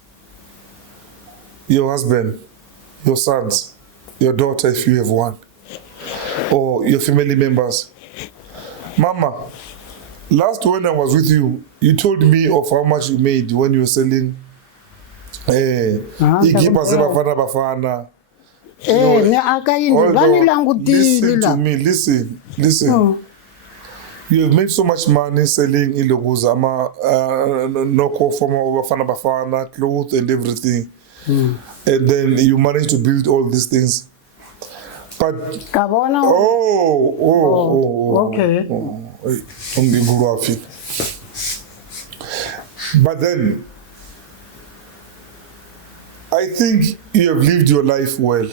your husband, your sons, your daughter if you have one, or your family members? Mama, Last when I was with you, you told me of how much you made when you were selling ikipa sebafana bafana. Ni aka yindlu vani langutile Listen la. to me, listen. You have made so much money selling ilokuza noko from bafana bafana, clothes and everything. And then you managed to build all these things. But Kabona. Okay. But then I think you have lived your life well.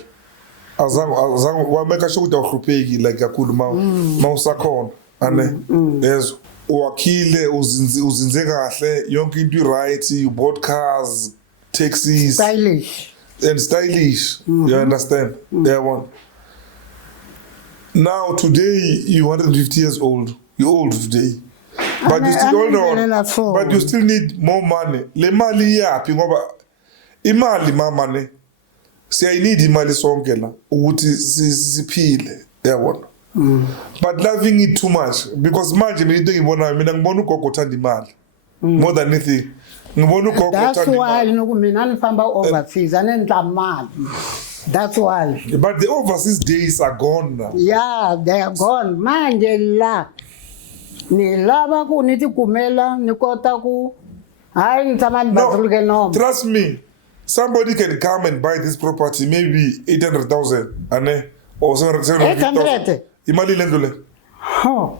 Wameka sure ukuthi like kakhulu mawusakhona ane yes wakile uzinze kahle yonke into right, you bought cars, taxis, Stylish. and stylish. You understand? Yeah, one. Now today you 150 years old. You're old today. But you still hold on. But you still need more money. Le mali yaphi ngoba imali mama ne siyayinida imali sonke la ukuthi siphile yabona. But loving it too much because manje into ngibona mina ngibona ugogo uthanda imali more than anything. Ngibona ugogo uthanda imali. That's why mina nifamba overseas anendla mali. That's why. But the overseas days are gone now. Yeah, they are gone. Manje la ni lava ku ni tikumela ni kota ku hayi ni tshama ni bazuluke noma. Trust me, somebody can come and buy this property maybe 800,000 ane or 750,000. Imali lendlo le. Oh.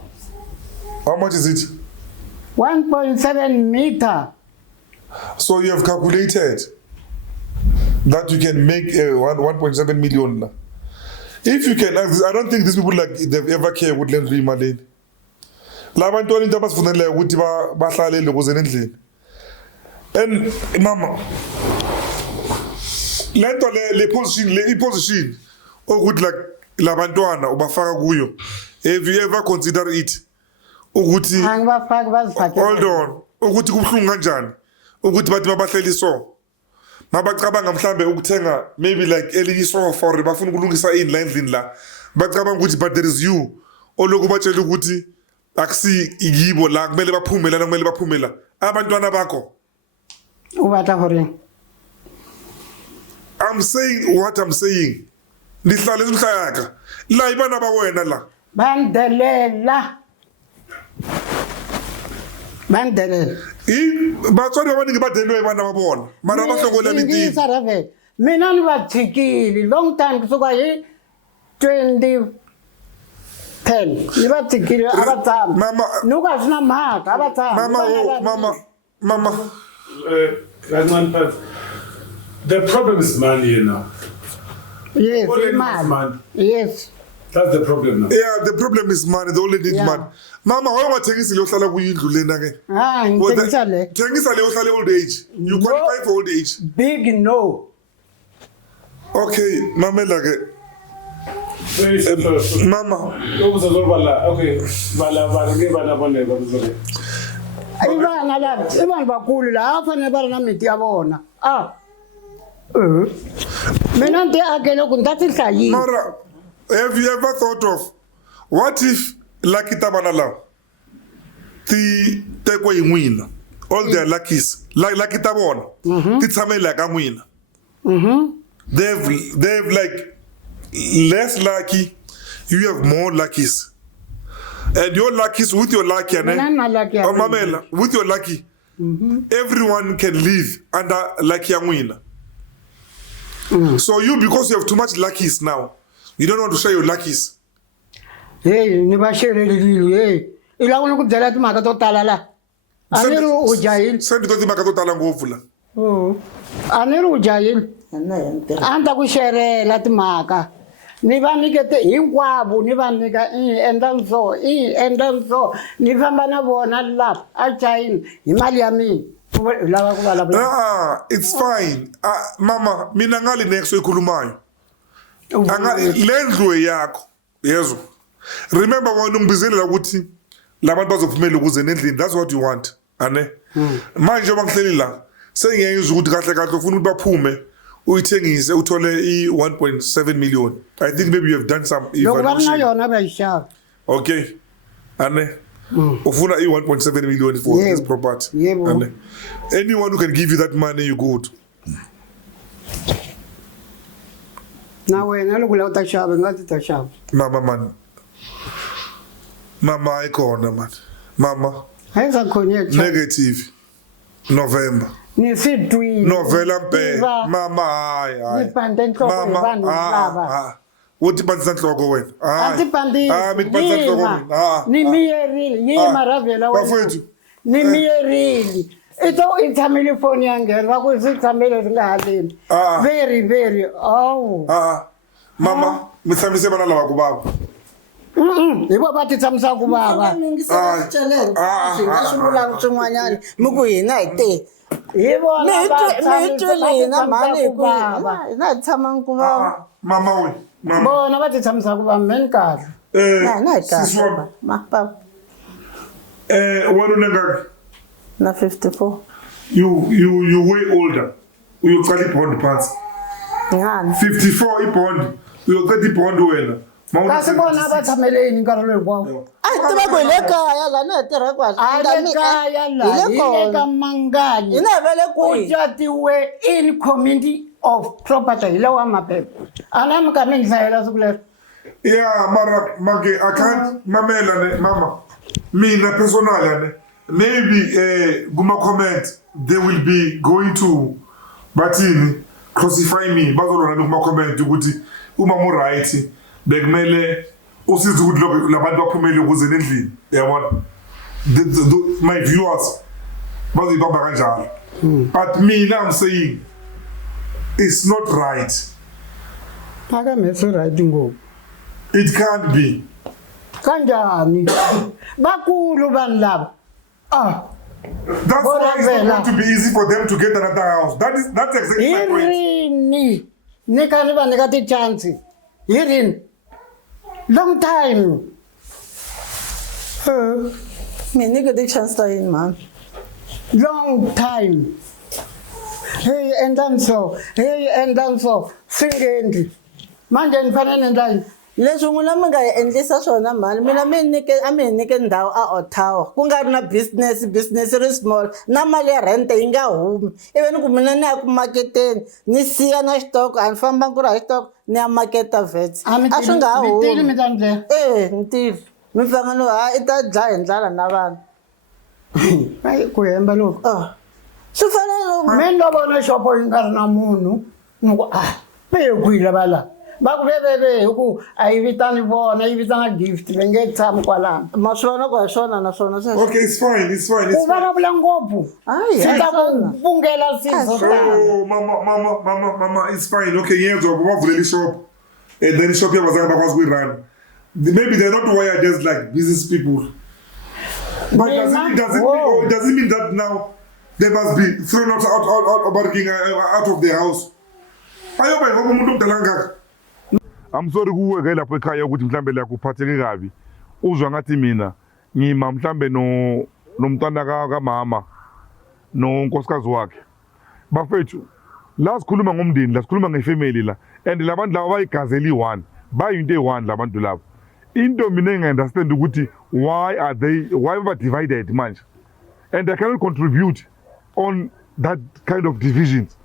How much is it? 1.7 meter. So you have calculated that you can make 1.7 million. If you can, I don't think these people like they've ever care would lend imali. Labantu into abasifunele ukuthi bahlalele kuze endlini. And mama lento le position ukuthi like labantwana ubafaka kuyo. Have you ever consider it ukuthi Angibafaki baziphathe. hold on ukuthi kubhlungu kanjani ukuthi bathi babahleli so mabacabanga mhlambe ukuthenga maybe like elinye sofa bafuna ukulungisa endlini la bacabanga ukuthi but there is you oloku batshela ukuthi akusi yibo la kumele baphume la kumele baphume la abantwana bakho Ubata hore. I'm saying what I'm saying. Lihlale umhlaka la ibana ba wena la Bandelela. batswadi abaningi badelwe bana babona mara bahlokolela intini. Ngizarave. Mina ni bathikili long time kusuka hi 2010. Ni bathikili abatsama. Mama Nuka sina mhaka abatsama. Mama the problem is money, you know. Yes, Only imali. money. Yes. That's the problem now. Yeah, the problem is money. They only need money. Mama, why ungathengisi le ohlala kuyindlu lena ke? Ngithengisa le. Thengisa le ohlala old age. You qualify for old age. Big no. Okay, mamela ke. Very simple. Mama. Okay. Ibana la, ibana bakulu la afanele bana na miti ya bona. Mina nti akele ku ndathi hlayini. Mara, have you ever thought of what if Lucky Tabanala ti teko yin'wina all their luckies Lucky Tabona ti tshamela ka n'wina. They've like less lucky, you have more luckies. And your luckies with your lucky Mamela, with your lucky everyone can live under lucky yangwina. So you, because you have too much luckies now, you don't want to share your luckies. Hey, ni ba sherelile hey. Ila ku byela timhaka to tala la. Aniri ujahili. Send to timhaka to tala ngopfu la. Aniri ujahili. Anda ku sherela timhaka. Ni va nikete hinkwavo ni va nika endla so ni famba na vona la a China hi mali ya mina. It's fine. Mama, mina ngali next oyikhulumayo. Lendlu yakho. Yezo. Remember when ungibizela ukuthi labantu bazophumela ukuze nendlini, that's what you want. Ane? Manje bangihleli la. Sengiyayizwa ukuthi kahle kahle ufuna ukuthi baphume uyithengise uthole i1.7 million. I think maybe you have done some evaluation. Yona bayishaka. Okay. Ane? ufuna i-1.7 million for this Yebo. property. Yebo. And anyone who can give you that money, you good. Na wena loko la u ta xava ngati ta xava. Mama man. Mama ayikona man. Mama Hayi sakhonye cha. negative. November. Ni sitwi. Novela mpe. Mama hayi. Nipande nhloko vanhu lava. Uthi bandisa nhloko wena. Ati pandi. Mi bandisa nhloko wena. Ni miyerile. Yima ravela wena. Bafethu. Ni miyerile. Ito ithamile phone yangena va ku sithamile ri nga haleni. Very oh. Mama mi tshamisile vana lava ku bava. Hi vo va ti tshamisa ku vava. Swivulaka swin'wanyana mi ku hina hi te Hi vona mi twile hina mhani hi ku hina hi tshamanga ku vava Mama we. Mama. Bona va ti tshamisa ku vava meni kahle. hina hi Sisi kahle wami. mapapa Wena unengaki? na 54 You way older. Uyoqala ibond phansi. ngani 54 ibond. Uyoqeda ibond wena. Kasi vona va tshameleni nkarhi lowu hinkwawo. a hi tiva ku hi le kaya laha ni hi tirhaka A le kaya la hi le ka Manganyi. hina hi vele Ku kwihi jatiwe in community of property hi lawa maphepha. A na mi ka mi hlayela siku leri. Yeah, mara mage I can't mamela ne mama. Mina personally ne maybe guma comment they will be going to bathini crucify me bazolona guma comment ukuthi uma mu right bekumele usize ukuthi labantu baphumele ukuze endlini yabona my viewers bazibamba kanjalo but mina I'm saying it's not right. Aka mese right ngoku. It can't be. Kanjani? Bakulu vanhu lava. That's why it's not going to be easy for them to get another house. That's exactly my point. Irini. Nika ni va nyika ti chance. Irini. Long time. mi nyike ti-chance ta yini mhani Long time. Hey, endlani so. Hey, endlani so. Singendi. Manje ni fanele endla yini? leswi n'wina mi nga hi endlisa swona mhani mina a mi hi nyike ndhawu a Ottawa ku nga ri na business ri small na mali ya rente yi nga humi ivi ni ku mina ni ya ku maketeni ni siya na xitoko a ni famba ku ri hi xitoko ni ya maketa vets a swi nga ha Mi tile mi humi ta ndlela. ni tile mi fanga no i ta dlaya hi ndlala na vanhu Hayi ku hemba loko. swi fanele Mina lo vona xopo yi nga ri na munhu. Ni ku ve kwile vala. Va ku ve ku a yi vitani vona yi vitana gift ve nge tshami kwalano. ma swi vona ku hi swona na swona sweswo Okay, it's fine. U vulavula ngopfu. Hayi, Swi ta swona. ku pfungela sizo tala. Oh, mama, it's fine. Okay, yeah, job. What really shop? And then shop here was about we run. Maybe they're not wired just like business people. But it doesn't mean that now they must be thrown out of the house. I'm sorry kuwe ke lapho ekhaya ukuthi mhlambe la kuphatheke kabi uzwa ngathi mina ngima mhlambe nomntana kaMama nonkosikazi wakhe bafethu la sikhuluma ngomndeni la sikhuluma ngefamily la and labantu laba bayigazeli one bayinto eyi-one labantu laba into mina engi-understand ukuthi why ba divided manje and I cannot contribute on that kind of divisions.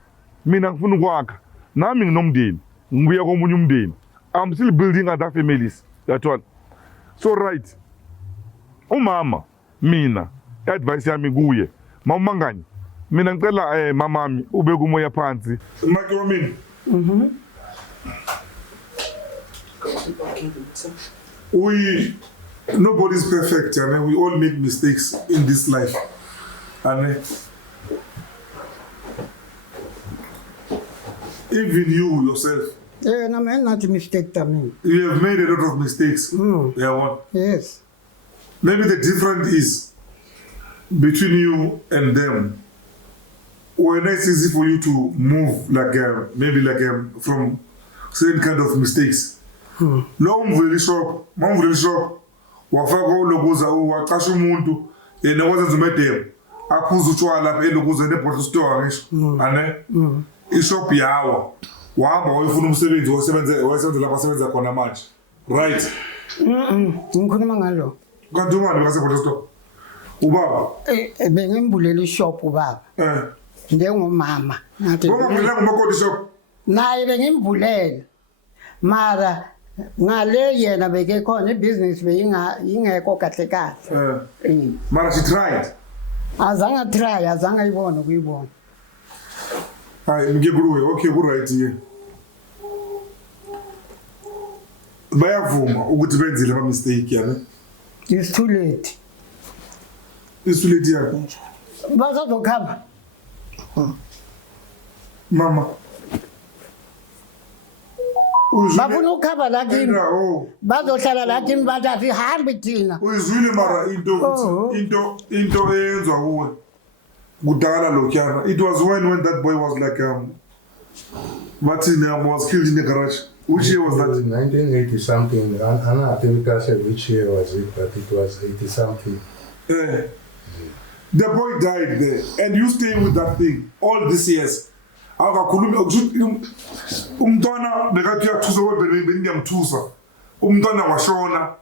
Mina ngifuna ukwakha nami nginomndeni ngibuya komunye umndeni. I'm still building other families. That one. So right. Umama mina advice yami kuye. Mawumangani. Mina ngicela mamami ube kumoya phansi. Maki wami. Nobody's perfect, and we all make mistakes in this life. And even you yourself, Na mina not mistake ta mina. you have made a lot of mistakes. Yeah, one. Yes. Maybe the difference is between you and them. When it's easy for you to move from certain kind of mistakes. Lo mveli shop, wafaka ulokuza waqasha umuntu yena wazenza umedem aphuza utshwala lapha elokuza nebottle store ngisho ane ishop yawa wahamba wayifuna umsebenzi wasebenza lapha asebenza khona manje right Ngikhuluma ngalo. kanti umani bekasebhoda stop ubaba bengimbulela ishop baba njengomama ngathi ngoba ngilanga umakoti shop naye bengimbulela mara ngale yena beke khona ibusiness beyingekho kahle kahle mara she tried azange try azange ibone kuyibona hayi ngikuruwe okay ku right here bayavuma ukuthi benzile ama mistake yana it's too late yakho bazokhamba mama bafuna ukukhamba la kimi bazohlala la kimi bathi hambi thina uyizwile mara into eyenzwa kuwe kudala lokyana it was when that boy was like Martin was killed in the garage. Which year was that? 1980 something. I think I said which year was it, but it was 80 something. The boy died there, and you stay with that thing all these years. Umntwana bekathi uyathusa kodwa beniyamthusa. Umntwana washona.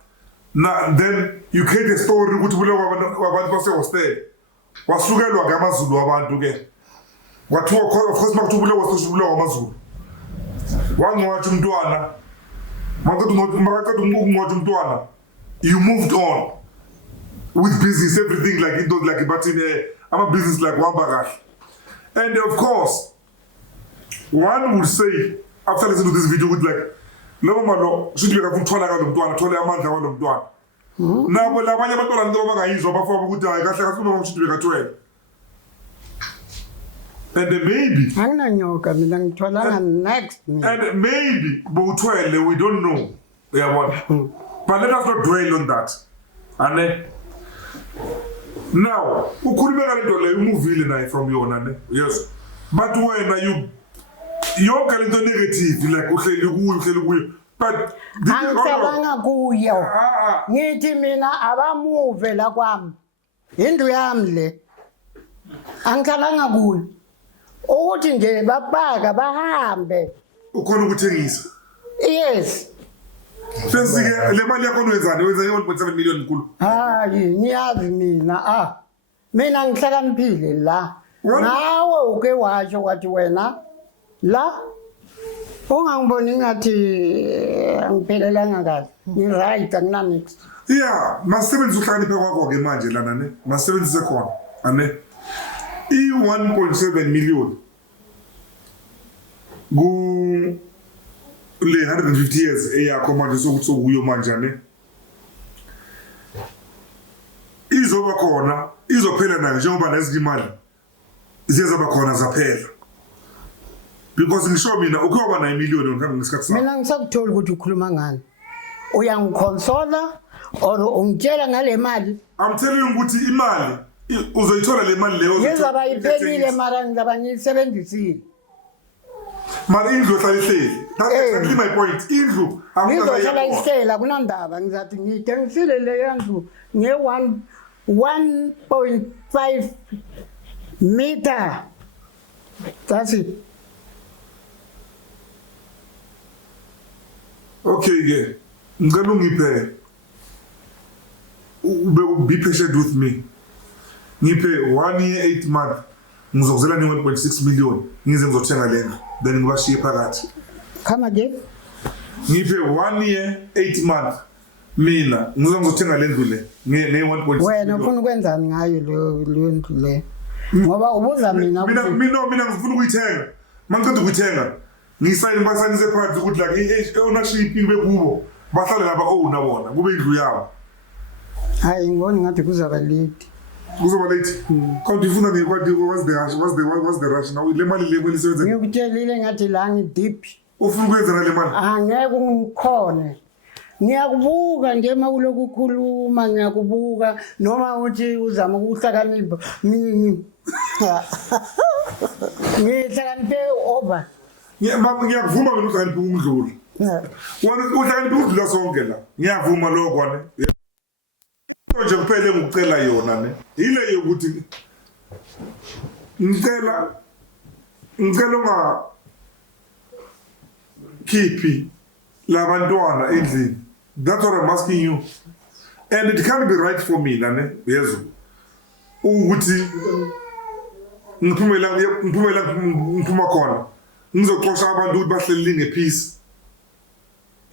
Then you create a story ukuthi bule wabantu base hostel. Wasukelwa ngamaZulu abantu ke. Wathiwa of course makuthi bule wasishubule wamaZulu. Wangcwatsha umntwana. Makaqeda ukungcwatsha umntwana. You moved on with business, everything like it was like but I'm a business like Wambagash. And of course, one would say after listening to this video would like no mama should be like Twana Galumtuan, Twana Amanda Galumtuan. Now when abanye abantwana nto bangayizwa bafuna ukuthi hayi kahle kahle uma should be like 12. And maybe anginanyoka mina ngitholanga next and maybe bo-12 we don't know. Yeah, what? But let us not dwell on that. And now ukhulumeka lento leyo umuvile naye from yona ne yes but wena yonke lento negative like uhleli kuyo but angicabanga kuyo ngithi mina abamuve la kwami indlu yami le angicabanga kuyo ukuthi nje babaka bahambe ukhona ukuthengisa yes Fensike le mali yakho wenzani wenza 1.7 million nkulu hayi ngiyazi mina mina ngihlakaniphile la nawe uke washo wathi wena la ungangiboni ngathi angiphelelanga kahle ni right angina mix yeah masebenzisa uhlakaniphe kwakho ke manje lana ne masebenzise khona ane I 1.7 million ku le 150 years eyakho manje sokuthi sokuyo manje ne izoba khona izophela nayo njengoba nezinye imali ziyezaba khona zaphela because ngisho mina ukuyoba na imillion ngikhambe ngesikhathi sakho mina ngisakuthola ukuthi ukhuluma ngani uyangiconsola or ungitshela ngale mali I'm telling you ukuthi imali uzoyithola le mali leyo ngizaba iphelile mara ngizaba ngiyisebenzisile mara indlu ehlala ihleli that's exactly my point indlu ngizohlala isihlela kunandaba ngizathi ngiyithengisile leyo ndlu nge 1.5 meter that's it okay ke ngicela ungiphe be patient with me ngiphe 1 year 8 months ngizokuzela ni 1.6 million ngize ngizothenga lena then ngibashiye phakathi come again ngiphe 1 year 8 months mina ngizothenga le ndlu le ne 1.6 wena ufuna ukwenzani ngayo le ndlu le ngoba ubuza mina mina ngifuna ukuyithenga mangicela ukuyithenga ngisayini basanise phansi ukuthi like ownership ibe kubo bahlale laba owner bona kube indlu yabo hayi ngibona ngathi kuzaba late kuzoba late kanti ufuna ngikwathi what's the rush now le mali le kwelisebenza ngikutshelile ngathi la ngideep ufuna ukwenza ngale mali angeke ungikhone ngiyakubuka nje mawuloku ukukhuluma ngiyakubuka noma uthi uzama ukuhlakanipha ngihlakaniphe over ngiyakuvuma mina uhlakaniphe umdluli wona uhlakaniphe udlula sonke la ngiyavuma lokho ne nje kuphele ngikucela yona ne ile yokuthi ngicela unga khiphi labantwana endlini that's what I'm asking you and it can't be right for me ne yezo ukuthi ngiphuma khona ngizoxosha abantu ukuthi bahleli ngepeace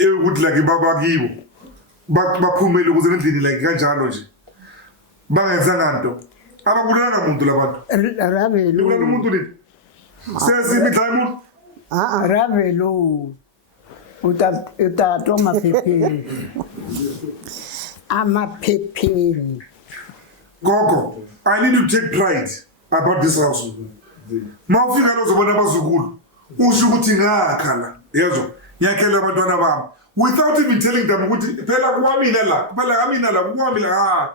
ukuthi like baba kibo baphumele ukuze endlini like kanjalo nje bangenzanga nto ababulala umuntu labantu Ravelo. ubulala umuntu ni sesibidlayo Ravelo. Utato mapepeli. Amapepeli. gogo I need to take pride about this house mawufika lo zobona abazukulu usho ukuthi ngakhala yezo ngiyakhela abantwana bami without even telling them ukuthi phela kuwamina la kuwami la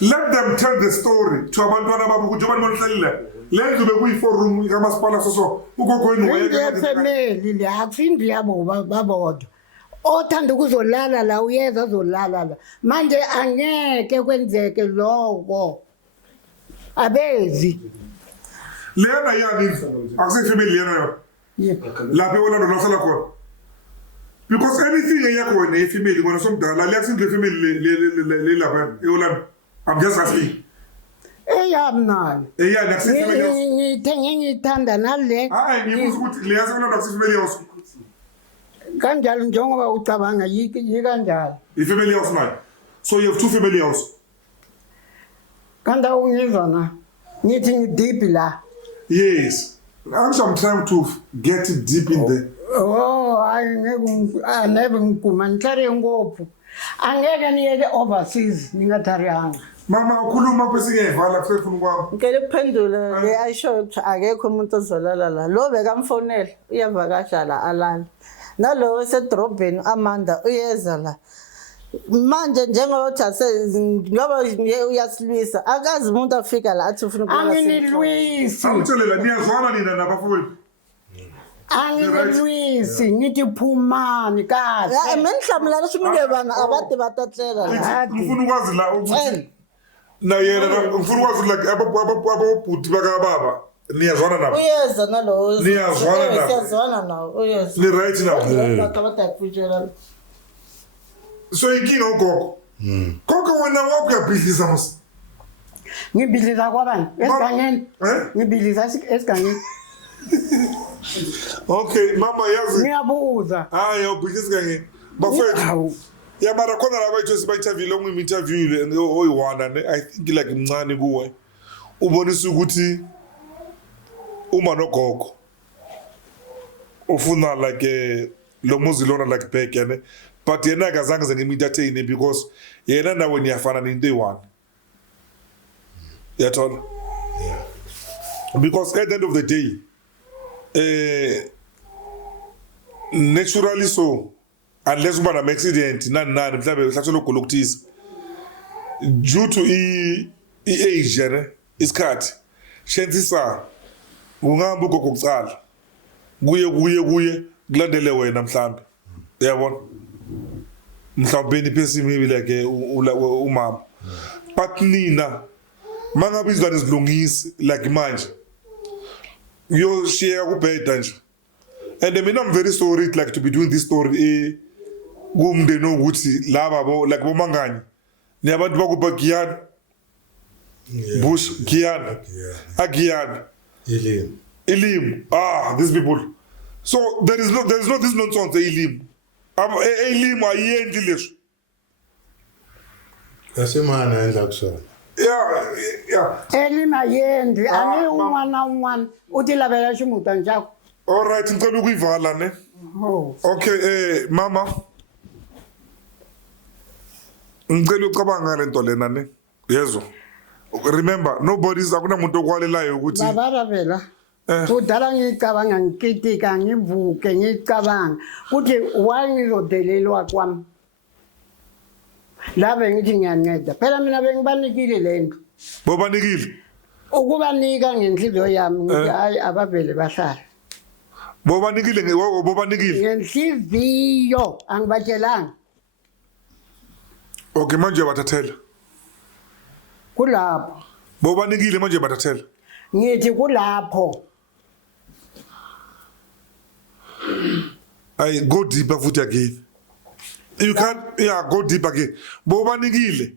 let them tell the story to abantwana babo ukuthi abantu bonhlalile lendlu bekuyi-forum kamasipala soso ugogo wenu Ngefamily le akuphindi yabo babodwa. Othanda ukuzolala la uyeza azolala la. Manje angeke kwenzeke lokho. Abezi. lena yani akusefamily lena lapho eOrlando lahlala khona because anything eyakho wena efamily ngona somdala liyakusindle family le lapha eOrlando I'm just asking Eyamnalo. eyani akusefamily Ngithenge ngithanda nale. ngibuza ukuthi leyazi eOrlando akusefamily house Kanjalo njengoba ucabanga yiki kanjalo. ifamily house nayo so you have two family house Kanda ungizwa na. Ngithi ngideep la. yes I'm trying to get deep in there Oh, never ngikuma ngihlale ngophu. Angeke niyeke overseas ningatharianga. mama ukhuluma kwesingevala kusefuna kwami ngicela ukuphendula le ayisho ukuthi akekho umuntu ozolala la lo bekamfonela uyavakasha la alala nalo osedrobheni Amanda uyeza la manje njengoba uthi ngoba uyasilwisa akazi umuntu afika la athi ufuna ukulala Anginilwisi. amtshelela niyazwana nina nabafowethu Anginilwisi ngithi phumani kahle. menihlamulana shumile bana abade batatlela la ngifuna ukwazi la ukuthi na yena ngifuna ukwazi like abobhuti bakababa niyazwana nabo uyeza nalo Niyazwana nabo. siyazwana nawo uyeza ni right now batakufutshela so inkinga ugogo gogo wena wakuyabhidliza mos Ngibhidliza kwabani? Esigangeni. Ngibhidliza esigangeni. okay mama yazi Ngiyabuza. hayi ubhidliza kanye bafethu ya mara khona la bayitho sibayinterview lo ngimi-interview le oyiwana ne I think like mncane kuwe ubonisa ukuthi uma nogogo ufuna like lo muzi lona like back yene but yena akazange ngimi-entertain because yena nawe niyafana ninto eyi-one yathola because at the end of the day naturally so unless uba nama-accident nani mhlawumbe uhlatshelwa ugula okuthize due to i-age yene isikhathi shensisa ungahamba ugogo kucala kuye kulandele wena mhlawumbe uyabona mhlawumbe niphesimibi like umama but nina mangabe izilwane zilungisi like manje uyoshiya kubheda nje and mina I'm very sorry like to be doing this story kumndeni ukuthi laba like bomanganye ni abantu bakuba Giyani Bush Giyani Agiyani Ilim these people so there is no this nonsense Ilim Ilim ayendi leswo Asemana endla kusona yeah Elima yendi ani un'wana uti lavela ximuta njako. all right ngicela ukuyivala ne okay mama ngicela ucabanga le nto lena ne yezo remember nobody's akunamuntu okwalelayo ukuthi Baba Ravela. Kudala ngicabanga ngikitika ngivuke ngicabanga kuthi why ngizodelelwa kwami. Lave ngithi ngiyanceda. Phela mina bengibanikile lento. bobanikile Ukubanika ngenhliziyo yami ngithi hayi abavele bahlala. bobanikile Ngenhliziyo angibatshelanga. okay manje bathathela Kulapho. bobanikile manje bathathela Ngithi kulapho. I go deeper futhi again You can't, yeah, go deep again. Bobanikile.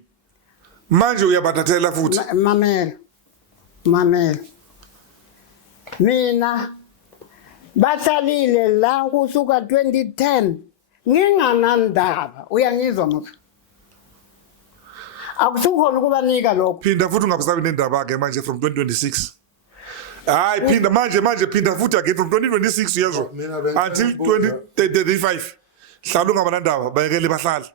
Manje uyabathathela futhi. Mamela. Mina basalile la kusuka 2010 nginganandaba uyangizwa mfo akusukhona ukubanika lokho phinda futhi ungabisabi nendaba ke manje from 2026 hayi phinda manje phinda futhi again from 2026 uyezwa until 2035 hlala ungaba nandaba bayekele bahlala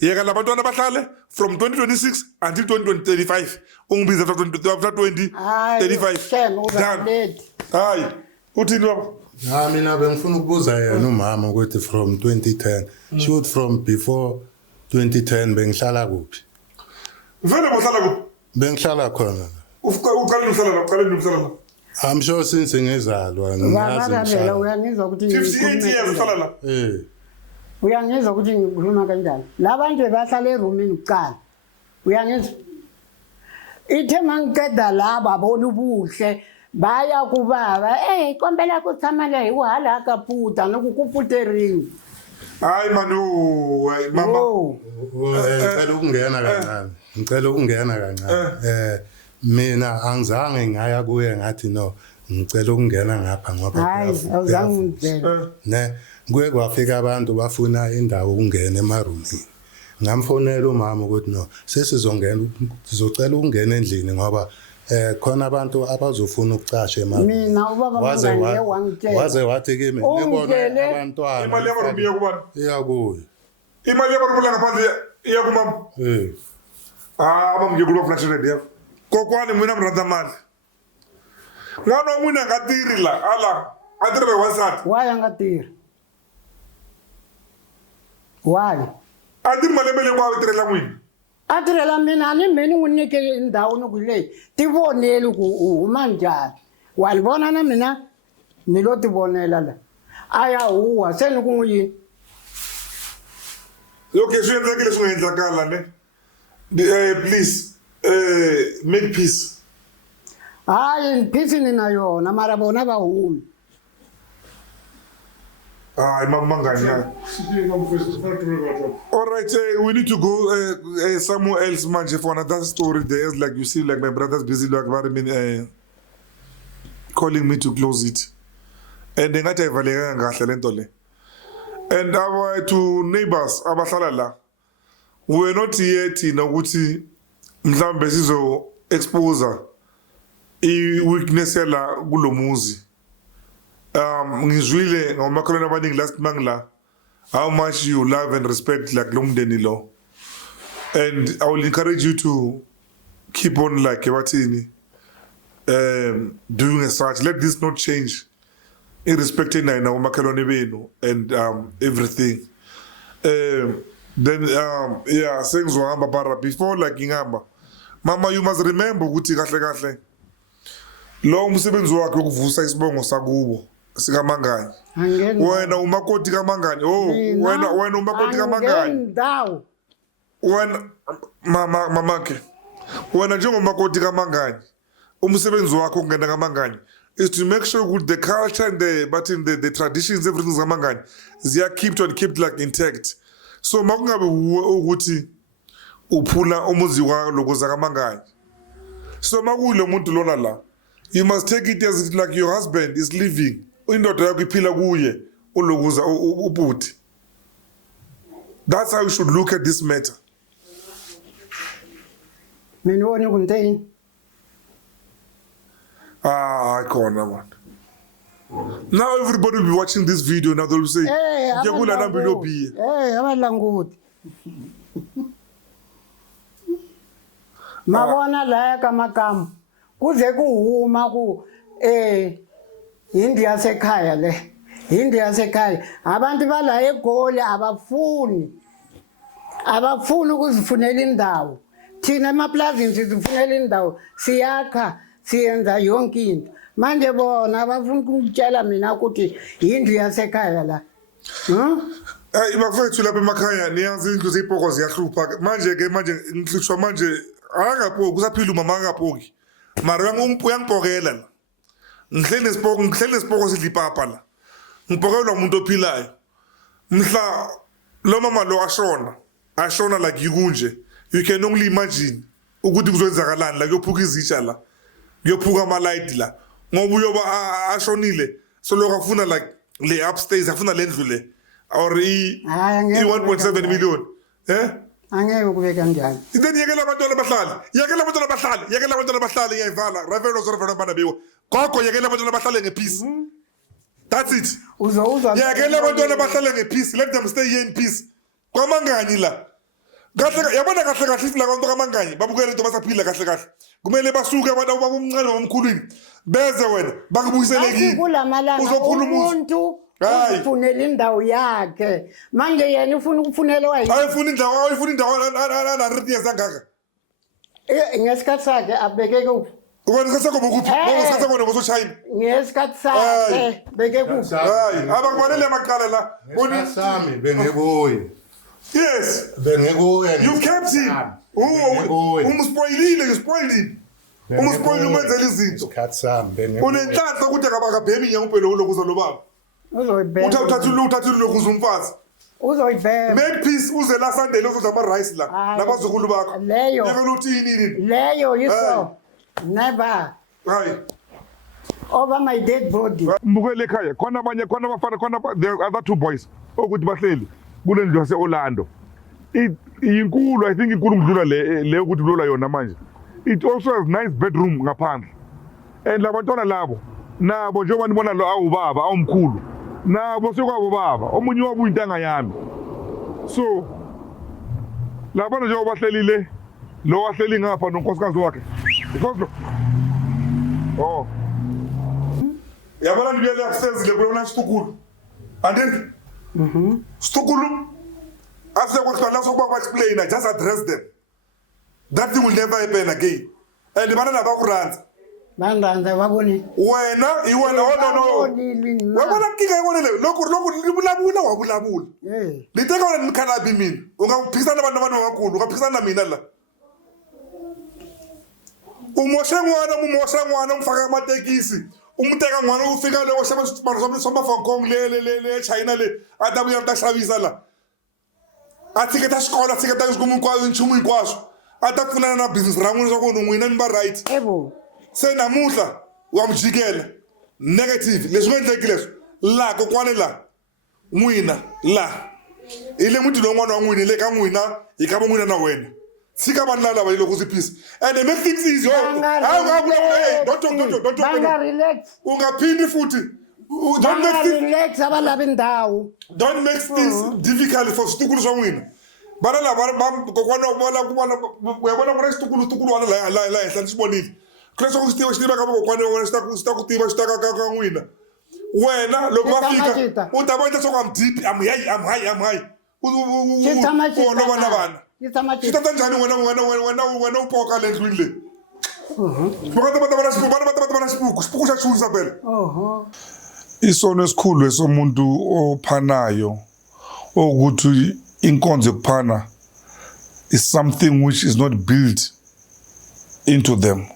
yeka labantwana bahlale from 2026 until 2035 ungibiza after 2035 hayi uthini baba mina bengifuna ukubuza yena umama ukuthi from 2010 shoot from before 2010 bengihlala kuphi vele bohlala kuphi bengihlala khona uqale uhlala I'm sure since ngizalwa ngiyazwa uyangizwa ukuthi 58 years uhlala la uyangizwa ukuthi ngikhuluma kanjani labantu bahlala eroomini uqala uyangizwa ithe mangiqeda la babona ubuhle baya kubaba qombela kuthama la iwala kaputa nokukuputering hayi manu mama ngicela ukungena kancane mina angizange ngaya kuye ngathi no ngicela ukungena ngapha ngoba ne kuye kwafika abantu bafuna indawo ukungena emarumini ngamfonela umama ukuthi no sesizongena sizocela ukungena endlini ngoba khona abantu abazofuna ukucasha imali mina ubaba mangane wangitshela waze wathi kimi ngibona abantwana imali yamarumbi yakubani iyakuyo imali yamarumbi ngaphandle iyakumama abamngekulo flashed yakho kokwani mina mranda mali ngwana wun'wina nga tirhi la ala a tirhela wasati waya nga tirhi why a tirhi malembe leyi wa tirhela n'wina a tirhela mina a ni mheni n'wi nyike ndhawu ni ku leyi ti voneli ku u huma njhani wa ni vona na mina ni lo ti vonela la a ya huwa se ni ku n'wi yini okay swi endlekile swi nga endlakala ne please make peace hayi peace ni na yona mara vona va humi Manganya. All right, we need to go somewhere else, manje, for another story. There's like you see, like my brother's busy, like calling me to close it. And then and our two neighbors, abahlala, we're not yet in ukuthi mhlambe sizo exposer I weakness yala kulomuzi. Ngizwile ngomakholwane abaningi last mangla how much you love and respect like lomdeni lo, and I will encourage you to keep on like ebathini doing as such. Let this not change irrespective na ngomakholwane benu and everything. Then yeah, sengizohamba bara before like ngihamba mama, you must remember ukuthi kahle kahle lo umsebenzi wakhe ukuvusa isibongo sakubo sikaMangani. Wena umakoti kaMangani. Wena umakoti kaMangani. Wena mama ke. Wena njengomakoti kaMangani. Umsebenzi wakho ukungena kaMangani is to make sure that the culture and the traditions, everything kaMangani they are kept like intact. So makungabe ukuthi uphula umuzi wakho lokuza kaMangani. So makulo umuntu lona la, you must take it as like your husband is living. Indoda yakho iphila kuye ulokuza ubuthi. That's how you should look at this matter. Mina wona kunteni? Khona man. Now everybody will be watching this video now, they'll say, "Yakula na bilobi." Abalanguti. Mabona la kamakam. Kuze kuhuma ku India sekhaya le. India sekhaya. Abantu bala eGoli abafuni ukuzifunela indawo. Thina emaplazini sizifunela indawo. Siyakha, siyenza yonke into. Manje bona abafuni ukutshela mina ukuthi India sekhaya la. Bafethu lapha emakhaya niyazi indlu zepoko ziyahlupha. Manje ngihlushwa manje akaphoki kusaphila umama akaphoki. Mara uyangipokela la. Ngihleli nesipoko sidla ipapa la. Ngipokelwa umuntu ophilayo. Mhla lo mama lo ashona like yikunje. You can only imagine ukuthi kuzoyenzakalani la kuyophuka izitsha la kuyophuka ama-light la ngoba uyoba ashonile so lokho afuna like le upstairs afuna le ndlu le or i-1.7 million angeke kube kanjani then yekela abantwana abahlali ngiyayivala ravelo banabiwo gogo yekela abantwana abahlale ngepeace that's it uzwa yekela abantwana abahlale ngepeace let them stay here in peace kwamangani la kahle yabona kahle ifila abantu kamanganye babukele into basaphila kahle kumele basuke abantu abomncane nomkhulwini beze wena bakubuyisele kini uzophula umuntu ufunela indawo yakhe manje yena ufuna ukufunela wayi ayifuna indawo na riti yezangaka ngesikhathi sakhe abeke kuphi ubona ngesikhathi bokuphi ngesikhathi bona bosochina ngesikhathi sakhe beke kuphi hayi abakubalele amaqala la bona sami bengebuye. Yes. You kept him. You spoiled him. Umuspoil umenzela izinto. Unenhlanhla ukuthi akabakabhemi nyampelo lokuza lo baba. Uzoyibhema. Uthathile lokuza umfazi. Uzoyibhema. Make peace uze la Sunday lokuza ama rice la nabazukulu bakho. Leyo. Yekela uthini. Leyo yiso. Never. Hayi. Over my dead body. Mbukele ekhaya khona abafana khona the other two boys ukuthi bahleli kule ndlu yase Orlando. Inkulu I think inkulu ngidlula le ukuthi dlula yona manje. It also has nice bedroom ngaphandle. And labantwana labo nabo njengoba nibona lo awubaba awumkhulu nabo sekwabo baba omunye wabo intanga yami. So labana njengoba bahlelile lo wahleli ngapha nonkosikazi wakhe. Because lo oh yabona nibiyele upstairs le kulona situkulu. Andini Stukulu, after what I also explain, I just address them. That thing will never happen again. And the man about runs. Bandanda waboni. When you want no. Wabona kika wone loku wabulabula. Liteka wona nkanabi mina. Ungaphikisana nabantu abakhulu, ungaphikisana mina la. Umosha ngwana umfaka amatekisi. Umteka ngwana ufika le washa soma Hong Kong le China le adabu yatashavisa la atiketa skola atiketa kumu kwa nchumu ikwaso atafuna na business rangu zokho nwina nimba right ebo senamuhla wamjikela negative leswendlekileso la kokwane la nwina la ile muti lo nwana nwina le ka nwina ikaba nwina na wena sika banala ba ilokuzi peace and they make things easy don't relax ungaphindi futhi don't make things difficult for stukulu zawina bana la kokwana uyabona kuna stukulu wana la ehla sibonile kreso kustiba kaba kokwana wona stakutiba staka ka nwina wena lokufika utabona sokamdeep am high bana Sitata njani wena upoka le ndlwini le. Bana sipuku shachuza phela. Isono esikhulu esomuntu ophanayo ukuthi inkonzo yokuphana is something which is not built into them.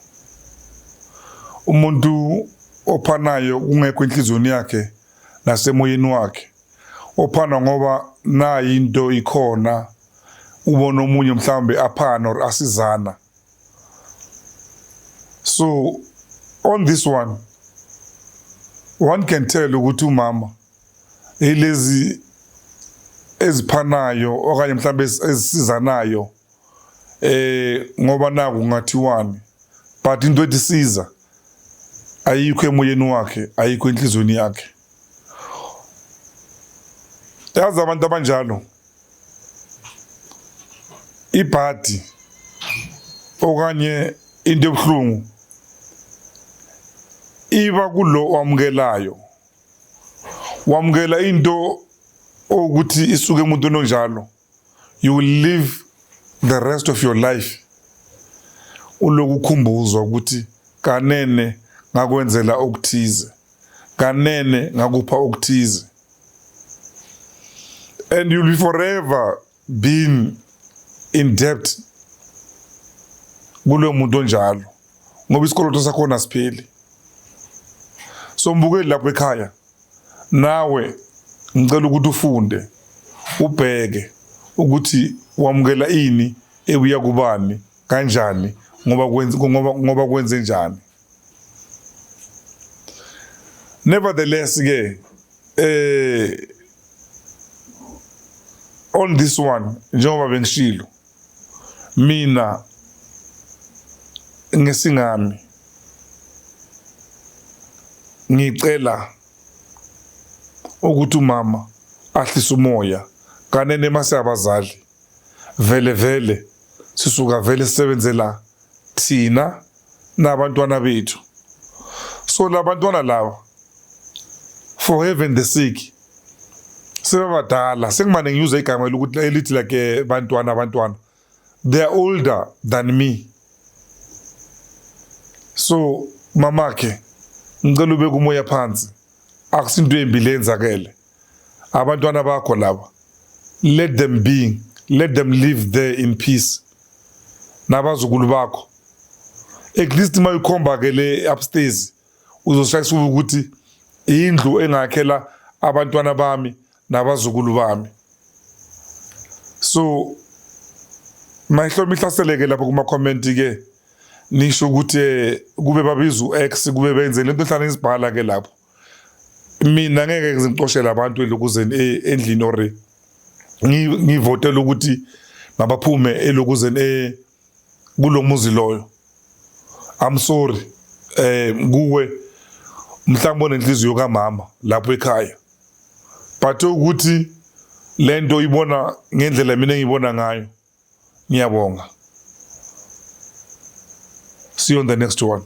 Umuntu ophanayo kungekho inhliziyweni yakhe nasemoyeni wakhe. Ophana ngoba nayi into ikhona ubona omunye mhlambe aphana or asizana. So on this one can tell ukuthi umama elezi eziphanayo okanye mhlambe ezisizanayo ngoba naku ngathiwani but into etisiza ayikho emoyeni wakhe ayikho enhlizweni yakhe. Yazi abantu abanjalo ibhadi okanye into ebuhlungu iba kulo wamukela into ukuthi isuke umuntu onjalo you will live the rest of your life ulokukhumbuza ukuthi kanene ngakwenzela okuthize kanene ngakupha okuthize and you'll be forever being in debt kulo muntu onjalo ngoba isikoloto sakho nasipheli. So mbukeli lapho ekhaya nawe ngicela ukuthi ufunde ubheke ukuthi wamukela ini ebuya kubani kanjani ngoba kwenze njani. Nevertheless ke on this one njengoba bengishilo mina ngesingami ngicela ukuthi umama ahlise umoya kanene mase abazali vele sisuka vele sisebenzela thina nabantwana bethu. So labantwana laba for heaven the sake sebabadala sengimane ngiuze igama lokuthi elithi like abantwana they are older than me. So mamakhe ngicela ubeke umoya phansi akusinto embi lenzakele abantwana bakho laba let them live there in peace nabazukulu bakho at least mayikhomba ke le upstairs uzoshayisa ukuthi indlu engakhela abantwana bami nabazukulu bami. So mayihlo mihlaseleke lapho kuma comment ke nisho ukuthi kube babiza X kube benze lento ehlala isibhala ke lapho mina ngeke ngizixoshela abantu elokuze endlini ore ngivotela ukuthi mabaphume elokuze kulomuzi loyo. I'm sorry kuwe mhlawumbe nenhliziyo kaMama lapho ekhaya but ukuthi lento ibona ngendlela mina ngibona ngayo ngiyabonga. See you on the next one.